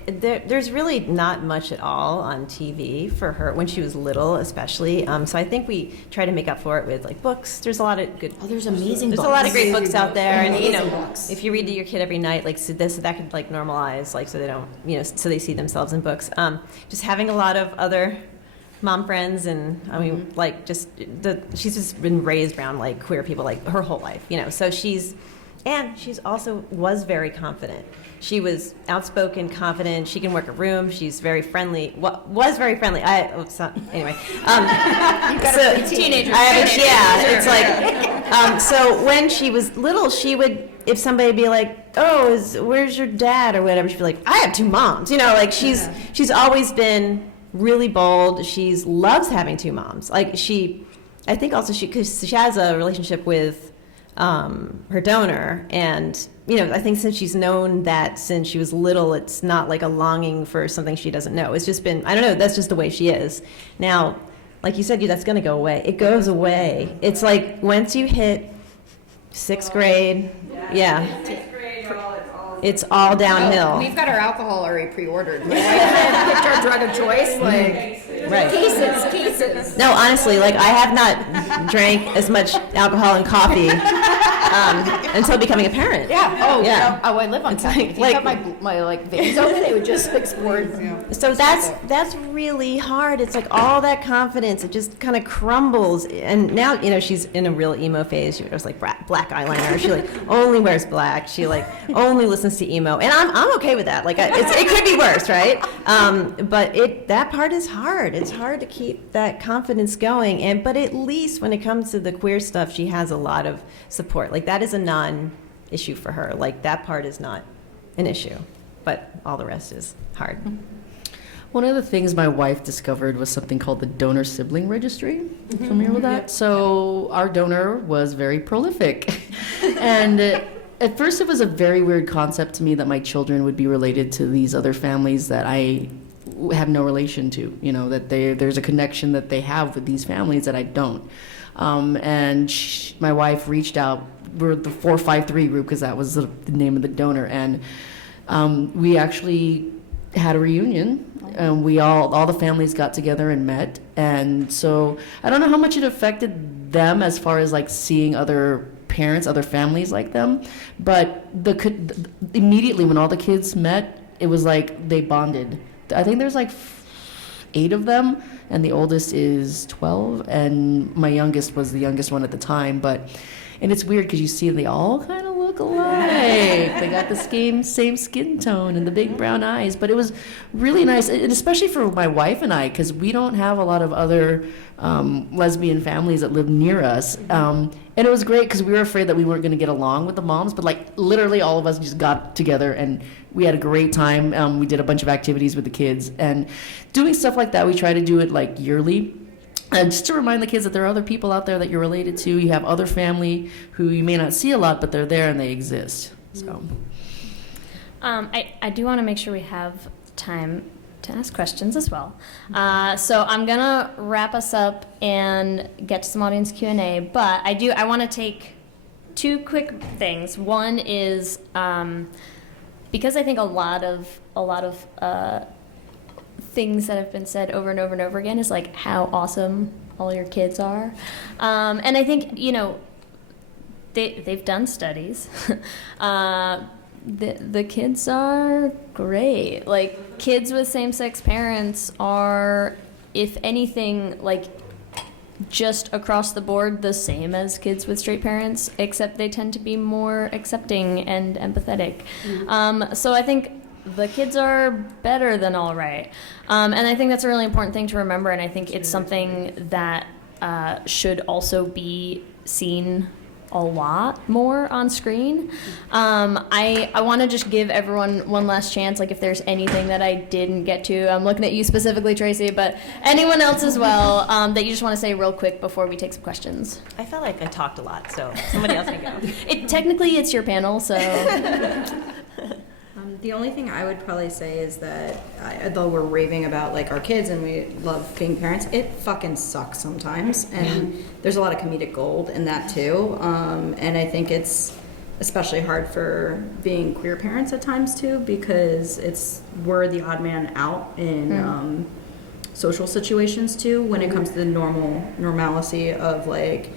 There's really not much at all on TV for her when she was little, especially. So I think we try to make up for it with like books. There's a lot of good. Oh, there's amazing. There's books. a lot of great books out there, and you know, books. if you read to your kid every night, like so that could like normalize, like so they don't, you know, so they see themselves in books. Just having a lot of other mom friends, and I mean, like she's just been raised around like queer people like her whole life, you know. So she's also was very confident. She was outspoken, confident. She can work a room. She's very friendly. Was very friendly. Anyway. Teenagers. It's like, so when she was little, she would, if somebody would be like, oh, where's your dad or whatever, she'd be like, I have two moms. You know, like she's always been really bold. She loves having two moms. Like I think also because she has a relationship with her donor, and you know, I think since she's known that since she was little, it's not like a longing for something she doesn't know. It's just been, I don't know, that's just the way she is. Now, like you said, that's going to go away. It goes away. It's like once you hit sixth grade, it's all downhill. We've got our alcohol already pre-ordered. My wife picked our drug of choice. Right. Cases. No, honestly, like I have not drank as much alcohol and coffee until becoming a parent. Yeah. Oh, yeah. Oh, I live on caffeine. If you got my like veins open, they would just explode. So that's really hard. It's like all that confidence, it just kind of crumbles. And now, you know, she's in a real emo phase. She wears like black eyeliner. She like only wears black. She like only listens to emo, and I'm okay with that. Like it could be worse, right? But that part is hard. It's hard to keep that confidence going. But at least when it comes to the queer stuff, she has a lot of support. Like that is a non-issue for her. Like that part is not an issue, but all the rest is hard. One of the things my wife discovered was something called the donor sibling registry. Familiar with that? So our donor was very prolific. And at first it was a very weird concept to me that my children would be related to these other families that I have no relation to, you know, that there's a connection that they have with these families that I don't. And my wife reached out. We're the 453 group because that was the name of the donor, and we actually had a reunion. All the families got together and met, and so I don't know how much it affected them as far as like seeing other parents, other families like them, but immediately when all the kids met, it was like they bonded. I think there's like 8 of them, and the oldest is 12, and my youngest was the youngest one at the time. And it's weird because you see they all kind of look alike. They got the same skin tone and the big brown eyes. But it was really nice, and especially for my wife and I, because we don't have a lot of other lesbian families that live near us. And it was great because we were afraid that we weren't going to get along with the moms, but like literally all of us just got together and we had a great time. We did a bunch of activities with the kids, and doing stuff like that, we try to do it like yearly. And just to remind the kids that there are other people out there that you're related to. You have other family who you may not see a lot, but they're there and they exist. So, I do want to make sure we have time to ask questions as well. So I'm gonna wrap us up and get to some audience Q&A. But I want to take 2 quick things. One is because I think a lot of things that have been said over and over and over again is like how awesome all your kids are, and I think, you know, they've done studies. The kids are great. Like kids with same-sex parents are, if anything, like just across the board the same as kids with straight parents, except they tend to be more accepting and empathetic. So I think the kids are better than all right. And I think that's a really important thing to remember, and I think it's something that should also be seen a lot more on screen. I want to just give everyone one last chance, like if there's anything that I didn't get to. I'm looking at you specifically, Tracy, but anyone else as well, that you just want to say real quick before we take some questions. I felt like I talked a lot, so somebody else can go. Technically, it's your panel, so... The only thing I would probably say is that, though we're raving about like our kids and we love being parents, it fucking sucks sometimes, and there's a lot of comedic gold in that too. And I think it's especially hard for being queer parents at times too, because we're the odd man out in social situations too when it comes to the normalcy of like.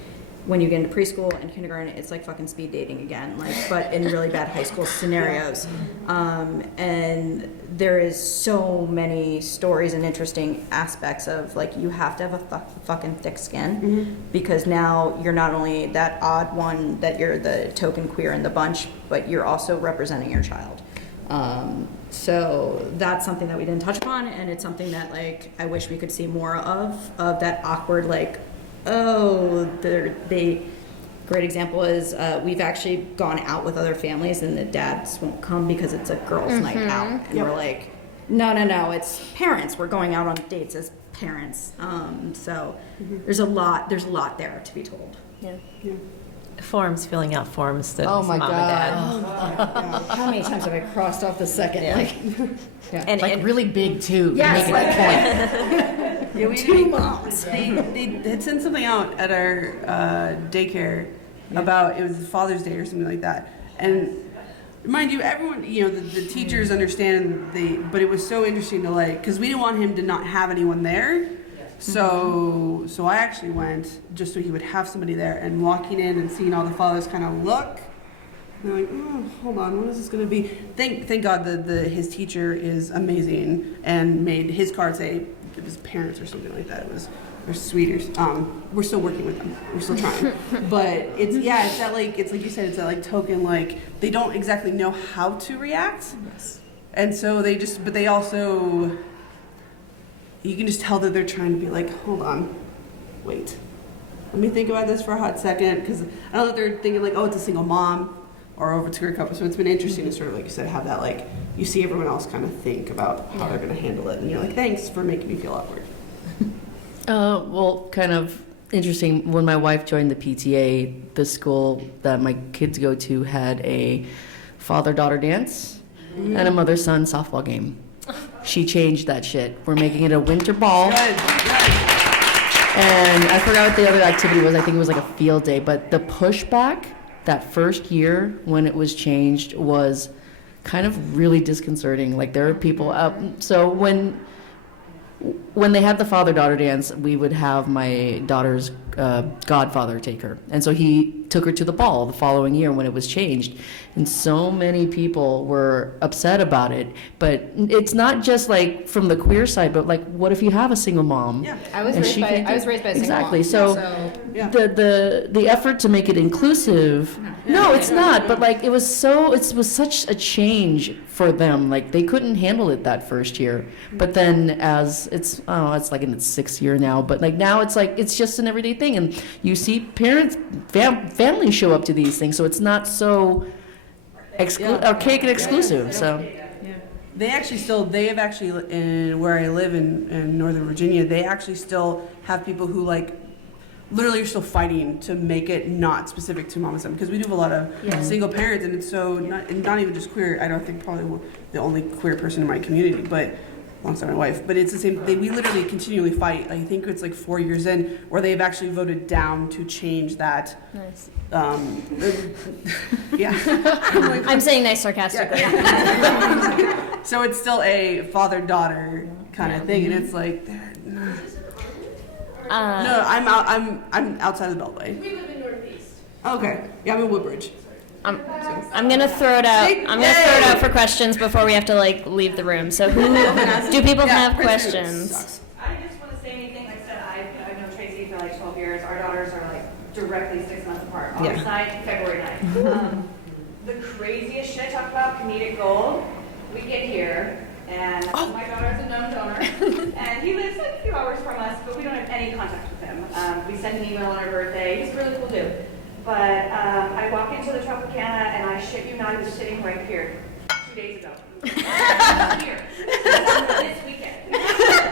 When you get into preschool and kindergarten, it's like fucking speed dating again, like, but in really bad high school scenarios. And there is so many stories and interesting aspects of like, you have to have a fucking thick skin because now you're not only that odd one that you're the token queer in the bunch, but you're also representing your child. So that's something that we didn't touch upon, and it's something that like, I wish we could see more of that awkward, like, great example is we've actually gone out with other families and the dads won't come because it's a girls' night out, and we're like, no, it's parents. We're going out on dates as parents. So there's a lot there to be told. Yeah. Forms, filling out forms that Oh my mom God. and dad. How many times have I crossed off the second? Yeah. Like, And, Like and really big too. Yes, Make it a point. Yeah, we two moms. They had sent something out at our daycare about, it was Father's Day or something like that. And mind you, everyone, you know, the teachers understand, but it was so interesting to like, because we didn't want him to not have anyone there. So I actually went just so he would have somebody there, and walking in and seeing all the fathers kind of look, and they're like, oh, hold on, what is this going to be? Thank God that his teacher is amazing and made his card say it was parents or something like that. They're sweeters. We're still working with them. We're still trying. But it's like you said, it's that like token, like they don't exactly know how to react. Yes. And so they also, you can just tell that they're trying to be like, hold on, wait. Let me think about this for a hot second, because I don't know if they're thinking like, oh, it's a single mom or over to queer couple. So it's been interesting to sort of, like you said, have that like, you see everyone else kind of think about how they're going to handle it. And you're like, thanks for making me feel awkward. Well, kind of interesting. When my wife joined the PTA, the school that my kids go to had a father-daughter dance and a mother-son softball game. She changed that shit. We're making it a winter ball. Good. And I forgot what the other activity was. I think it was like a field day. But the pushback that first year when it was changed was kind of really disconcerting. Like there are people out. So when they had the father-daughter dance, we would have my daughter's godfather take her. And so he took her to the ball the following year when it was changed. And so many people were upset about it. But it's not just like from the queer side, but like, what if you have a single mom? Yeah. I was And raised she by can't a single exactly. mom. So Yeah. the effort to make it inclusive, no, it's not. But like it was such a change for them. Like they couldn't handle it that first year. But then as it's like in its 6th year now. But like now it's like it's just an everyday thing, and you see parents, families show up to these things, so it's not so archaic and exclusive. So. They have actually, in where I live in Northern Virginia, they actually still have people who like literally are still fighting to make it not specific to mom and son, because we do have a lot of single parents, and it's so not even just queer. I don't think probably the only queer person in my community, but alongside my wife. But it's the same. We literally continually fight. I think it's like 4 years in where they've actually voted down to change that. Nice. Yeah. I'm saying nice sarcastically. So it's still a father-daughter kind of thing, and it's like, no, I'm outside of the Beltway. We live in Northeast. Okay, yeah, I'm in Woodbridge. I'm gonna throw it out. I'm gonna throw it out for questions before we have to like leave the room. So do people have questions? Sucks. I just want to say anything. Like I said, I've known Tracy for like 12 12 years. Our daughters are like directly 6 months apart. August Yeah. 9th, February 9th. The craziest shit, talk about comedic gold. We get here, and my daughter is a known donor, and he lives like a few hours from us, but we don't have any contact with him. We send an email on her birthday. He's a really cool dude. But I walk into the Tropicana, and I shit you not, he was sitting right here 2 days ago. Here. This weekend.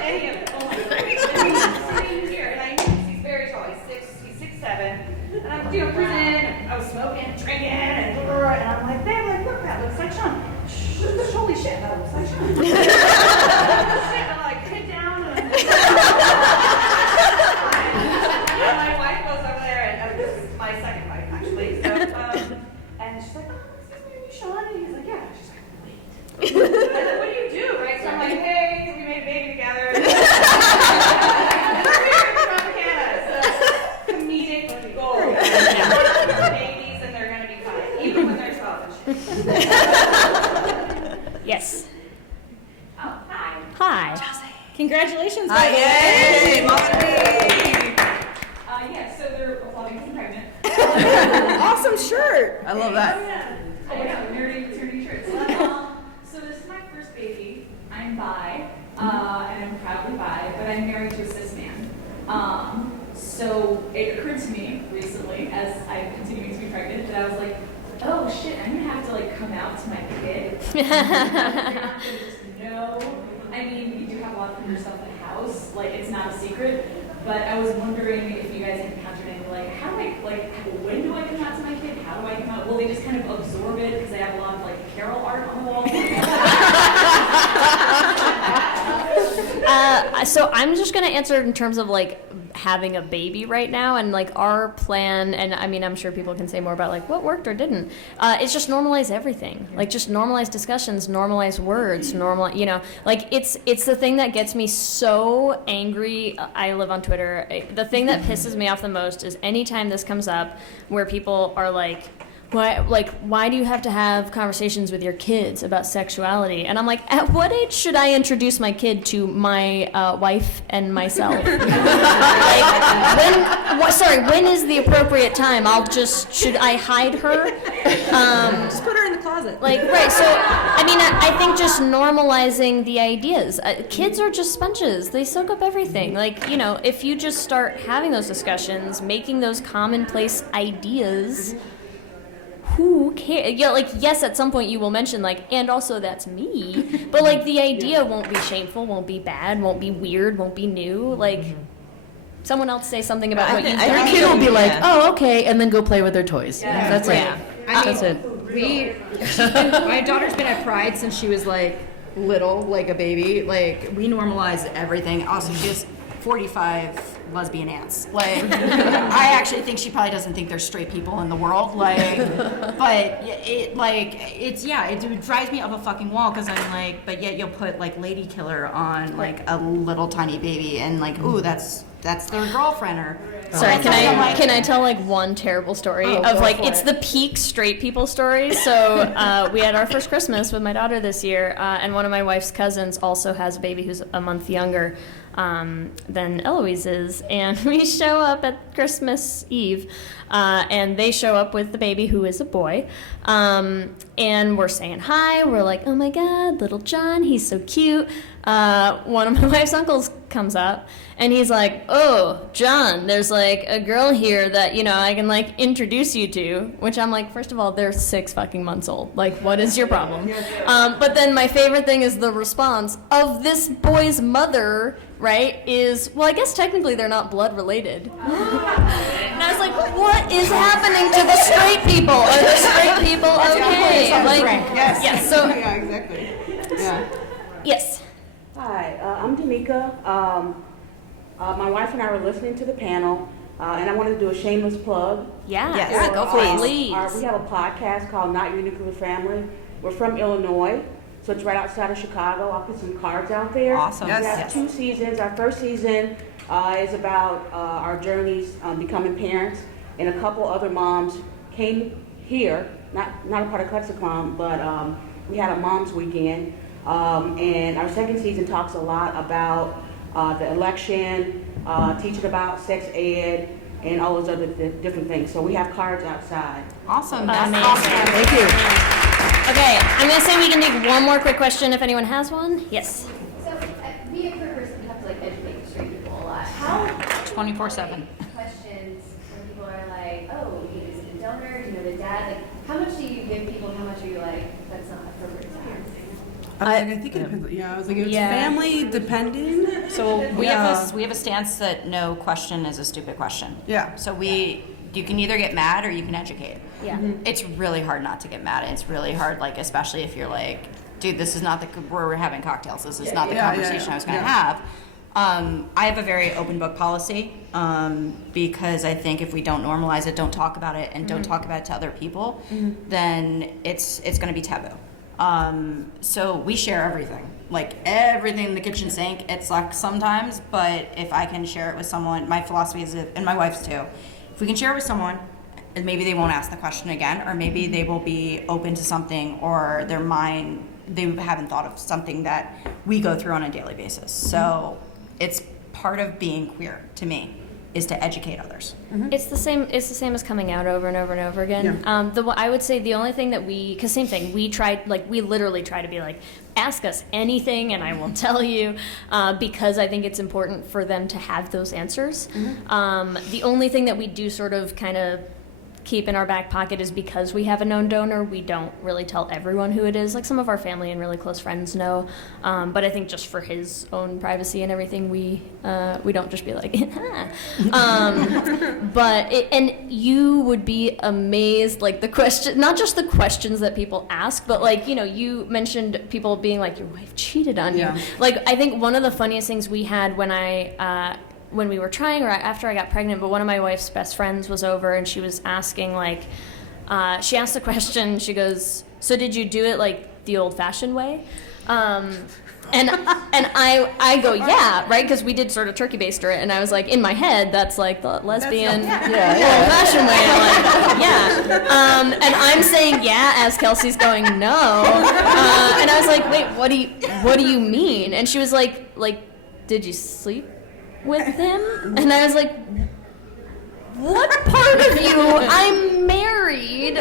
Any of it. Oh my God. And he's sitting here, and I know he's very tall. He's 6'7". And I'm, cruising, and I was smoking, drinking, and I'm like, babe, like, look, that looks like Sean. Holy shit, that looks like Sean. Shit, I'm like, sit down, and my wife goes over there, and this is my second wife, actually. So, and she's like, oh, excuse me, are you Sean? And he's like, yeah. She's like, wait. And I'm like, what do you do, right? So I'm like, hey, we made a baby together. And we're from Canada, so comedic gold. Babies, and they're gonna be fine, even when they're 12 and shit. Yes. Oh, hi. Hi. Congratulations, Hi, yay! Yeah, so they're applauding because I'm pregnant. Awesome shirt. I love that. I know, nerdy maternity shirts. So this is my first baby. I'm bi, and I'm proudly bi, but I'm married to a cis man. So it occurred to me recently, as I'm continuing to be pregnant, that I was like, oh shit, I'm gonna have to like come out to my kid. They're not gonna just know. I mean, you do have a lot of your stuff in the house, like it's not a secret. But I was wondering if you guys have encountered any, like, how do I, like, when do I come out to my kid? How do I come out? Will they just kind of absorb it because they have a lot of, like, Carol art on the wall? So I'm just going to answer in terms of, like, having a baby right now, and, like, our plan, and, I mean, I'm sure people can say more about, like, what worked or didn't. It's just normalize everything. Like, just normalize discussions, normalize words, like, it's the thing that gets me so angry. I live on Twitter. The thing that pisses me off the most is anytime this comes up where people are like, why do you have to have conversations with your kids about sexuality? And I'm like, at what age should I introduce my kid to my wife and myself? When is the appropriate time? Should I hide her? Just put her in the closet. Right, so, I mean, I think just normalizing the ideas. Kids are just sponges. They soak up everything. If you just start having those discussions, making those commonplace ideas, who cares? Yes, at some point you will mention, and also that's me, but, the idea won't be shameful, won't be bad, won't be weird, won't be new, someone else say something about what you do. Your kid will be like, oh, okay, and then go play with their toys. Yeah. That's it. That's it. My daughter's been at Pride since she was little, like a baby. We normalize everything. Also, she has 45 lesbian aunts. I actually think she probably doesn't think there's straight people in the world. But it drives me up a fucking wall because I'm like, but yet you'll put Lady Killer on a little tiny baby and ooh, that's their girlfriend or. Sorry, can I tell one terrible story of it's the peak straight people story? So we had our first Christmas with my daughter this year, and one of my wife's cousins also has a baby who's a month younger than Eloise is, and we show up at Christmas Eve, and they show up with the baby who is a boy, and we're saying hi. We're like, oh my God, little John, he's so cute. One of my wife's uncles comes up, and he's like, oh, John, there's a girl here that, I can introduce you to, which I'm like, first of all, they're 6 fucking months old. What is your problem? But then my favorite thing is the response of this boy's mother, right, is, well, I guess technically they're not blood related. And I was like, what is happening to the straight people? Are the straight people okay? Yes. So, yeah, exactly. Yeah. Yes. Hi, I'm Danica. My wife and I were listening to the panel, and I wanted to do a shameless plug. Yes, go please. We have a podcast called Not Your Nuclear Family. We're from Illinois, so it's right outside of Chicago. I'll put some cards out there. Awesome. We have 2 seasons. Our first season is about our journeys becoming parents, and a couple other moms came here, not a part of Clexacon, but we had a mom's weekend. And our second season talks a lot about the election, teaching about sex ed, and all those other different things. So we have cards outside. Awesome. Amazing. Thank you. Okay, I'm gonna say we can take one more quick question if anyone has one. Yes. So, being a queer person, you have to like educate straight people a lot. How 24/7. questions when people are like, oh, is it a donor? Do you know the dad? Like, how much do you give people? How much are you like, that's not appropriate to ask? I think it depends. Yeah, I was like, it's family depending. So we have a stance that no question is a stupid question. Yeah. So you can either get mad or you can educate. Yeah. It's really hard not to get mad. It's really hard, like, especially if you're like, dude, this is not where we're having cocktails. This is not the conversation I was going to have. I have a very open book policy because I think if we don't normalize it, don't talk about it, and don't talk about it to other people, then it's going to be taboo. So we share everything, like everything in the kitchen sink. It sucks sometimes, but if I can share it with someone, my philosophy is, and my wife's too, if we can share it with someone, and maybe they won't ask the question again, or maybe they will be open to something, or their mind, they haven't thought of something that we go through on a daily basis. So it's part of being queer to me, is to educate others. It's the same as coming out over and over and over again. I would say the only thing that because same thing, we literally try to be like, ask us anything and I will tell you, because I think it's important for them to have those answers. The only thing that we do sort of kind of keep in our back pocket is because we have a known donor, we don't really tell everyone who it is. Like some of our family and really close friends know, but I think just for his own privacy and everything, we don't just be like, and you would be amazed, like the question, not just the questions that people ask, but like, you mentioned people being like, your wife cheated on you. Like, I think one of the funniest things we had when we were trying, or after I got pregnant, but one of my wife's best friends was over and she was asking, like, she asked a question, she goes, so did you do it like the old-fashioned way? And I go, yeah, right, because we did sort of turkey baster it, and I was like, in my head, that's like the lesbian old-fashioned way, and I'm saying yeah as Kelsey's going no, and I was like, wait, what do you mean? And she was like, did you sleep with him? And I was like, what part of you? I'm married,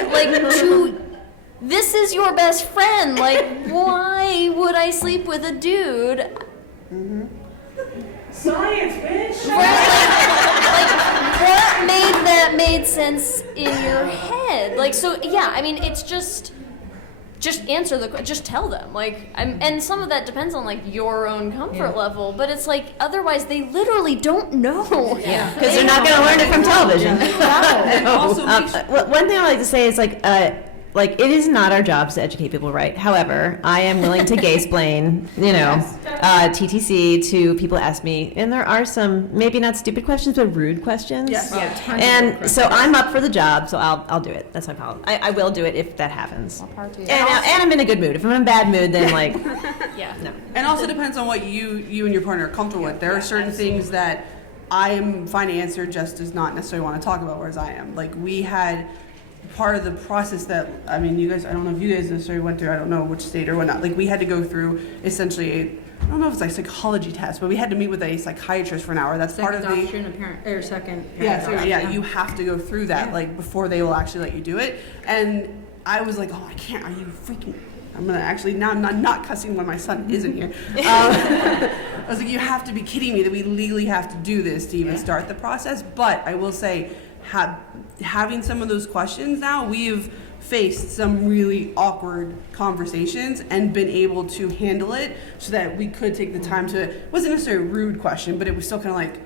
this is your best friend, why would I sleep with a dude? Science, bitch! What made sense in your head? It's just answer just tell them, and some of that depends on your own comfort level, but it's otherwise they literally don't know. Because they're not going to learn it from television. One thing I like to say is it is not our jobs to educate people, right? However, I am willing to gay-splain, TTC to people ask me, and there are some maybe not stupid questions, but rude questions. Yes. And so I'm up for the job, so I'll do it. That's my problem. I will do it if that happens. And I'm in a good mood. If I'm in a bad mood, then no. And also depends on what you and your partner are comfortable with. There are certain things that I am finding answer just does not necessarily want to talk about, whereas I am. We had part of the process that, you guys, I don't know if you guys necessarily went through, I don't know which state or whatnot, we had to go through essentially I don't know if it's a psychology test, but we had to meet with a psychiatrist for an hour. That's part of the second. you have to go through that before they will actually let you do it. And I was like, oh, I can't. Are you freaking? I'm gonna actually now. I'm not cussing when my son isn't here. I was like, you have to be kidding me that we legally have to do this to even start the process. But I will say, having some of those questions now, we've faced some really awkward conversations and been able to handle it so that we could take the time to, it wasn't necessarily a rude question, but it was still kind of like,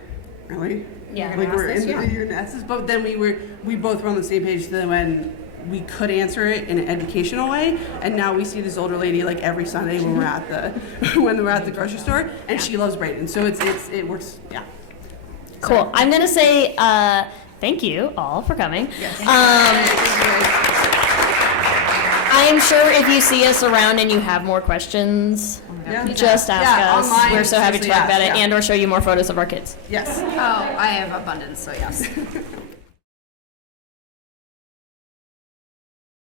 really? Yeah. You're gonna ask this? But then we both were on the same page then when we could answer it in an educational way, and now we see this older lady every Sunday when we're at the grocery store, and she loves Brayden, so it works. Cool. I'm gonna say thank you all for coming. Yes. I am sure if you see us around and you have more questions, just ask us. Online, we're so happy to talk about it and or show you more photos of our kids. Yes. Oh, I have abundance, so yes.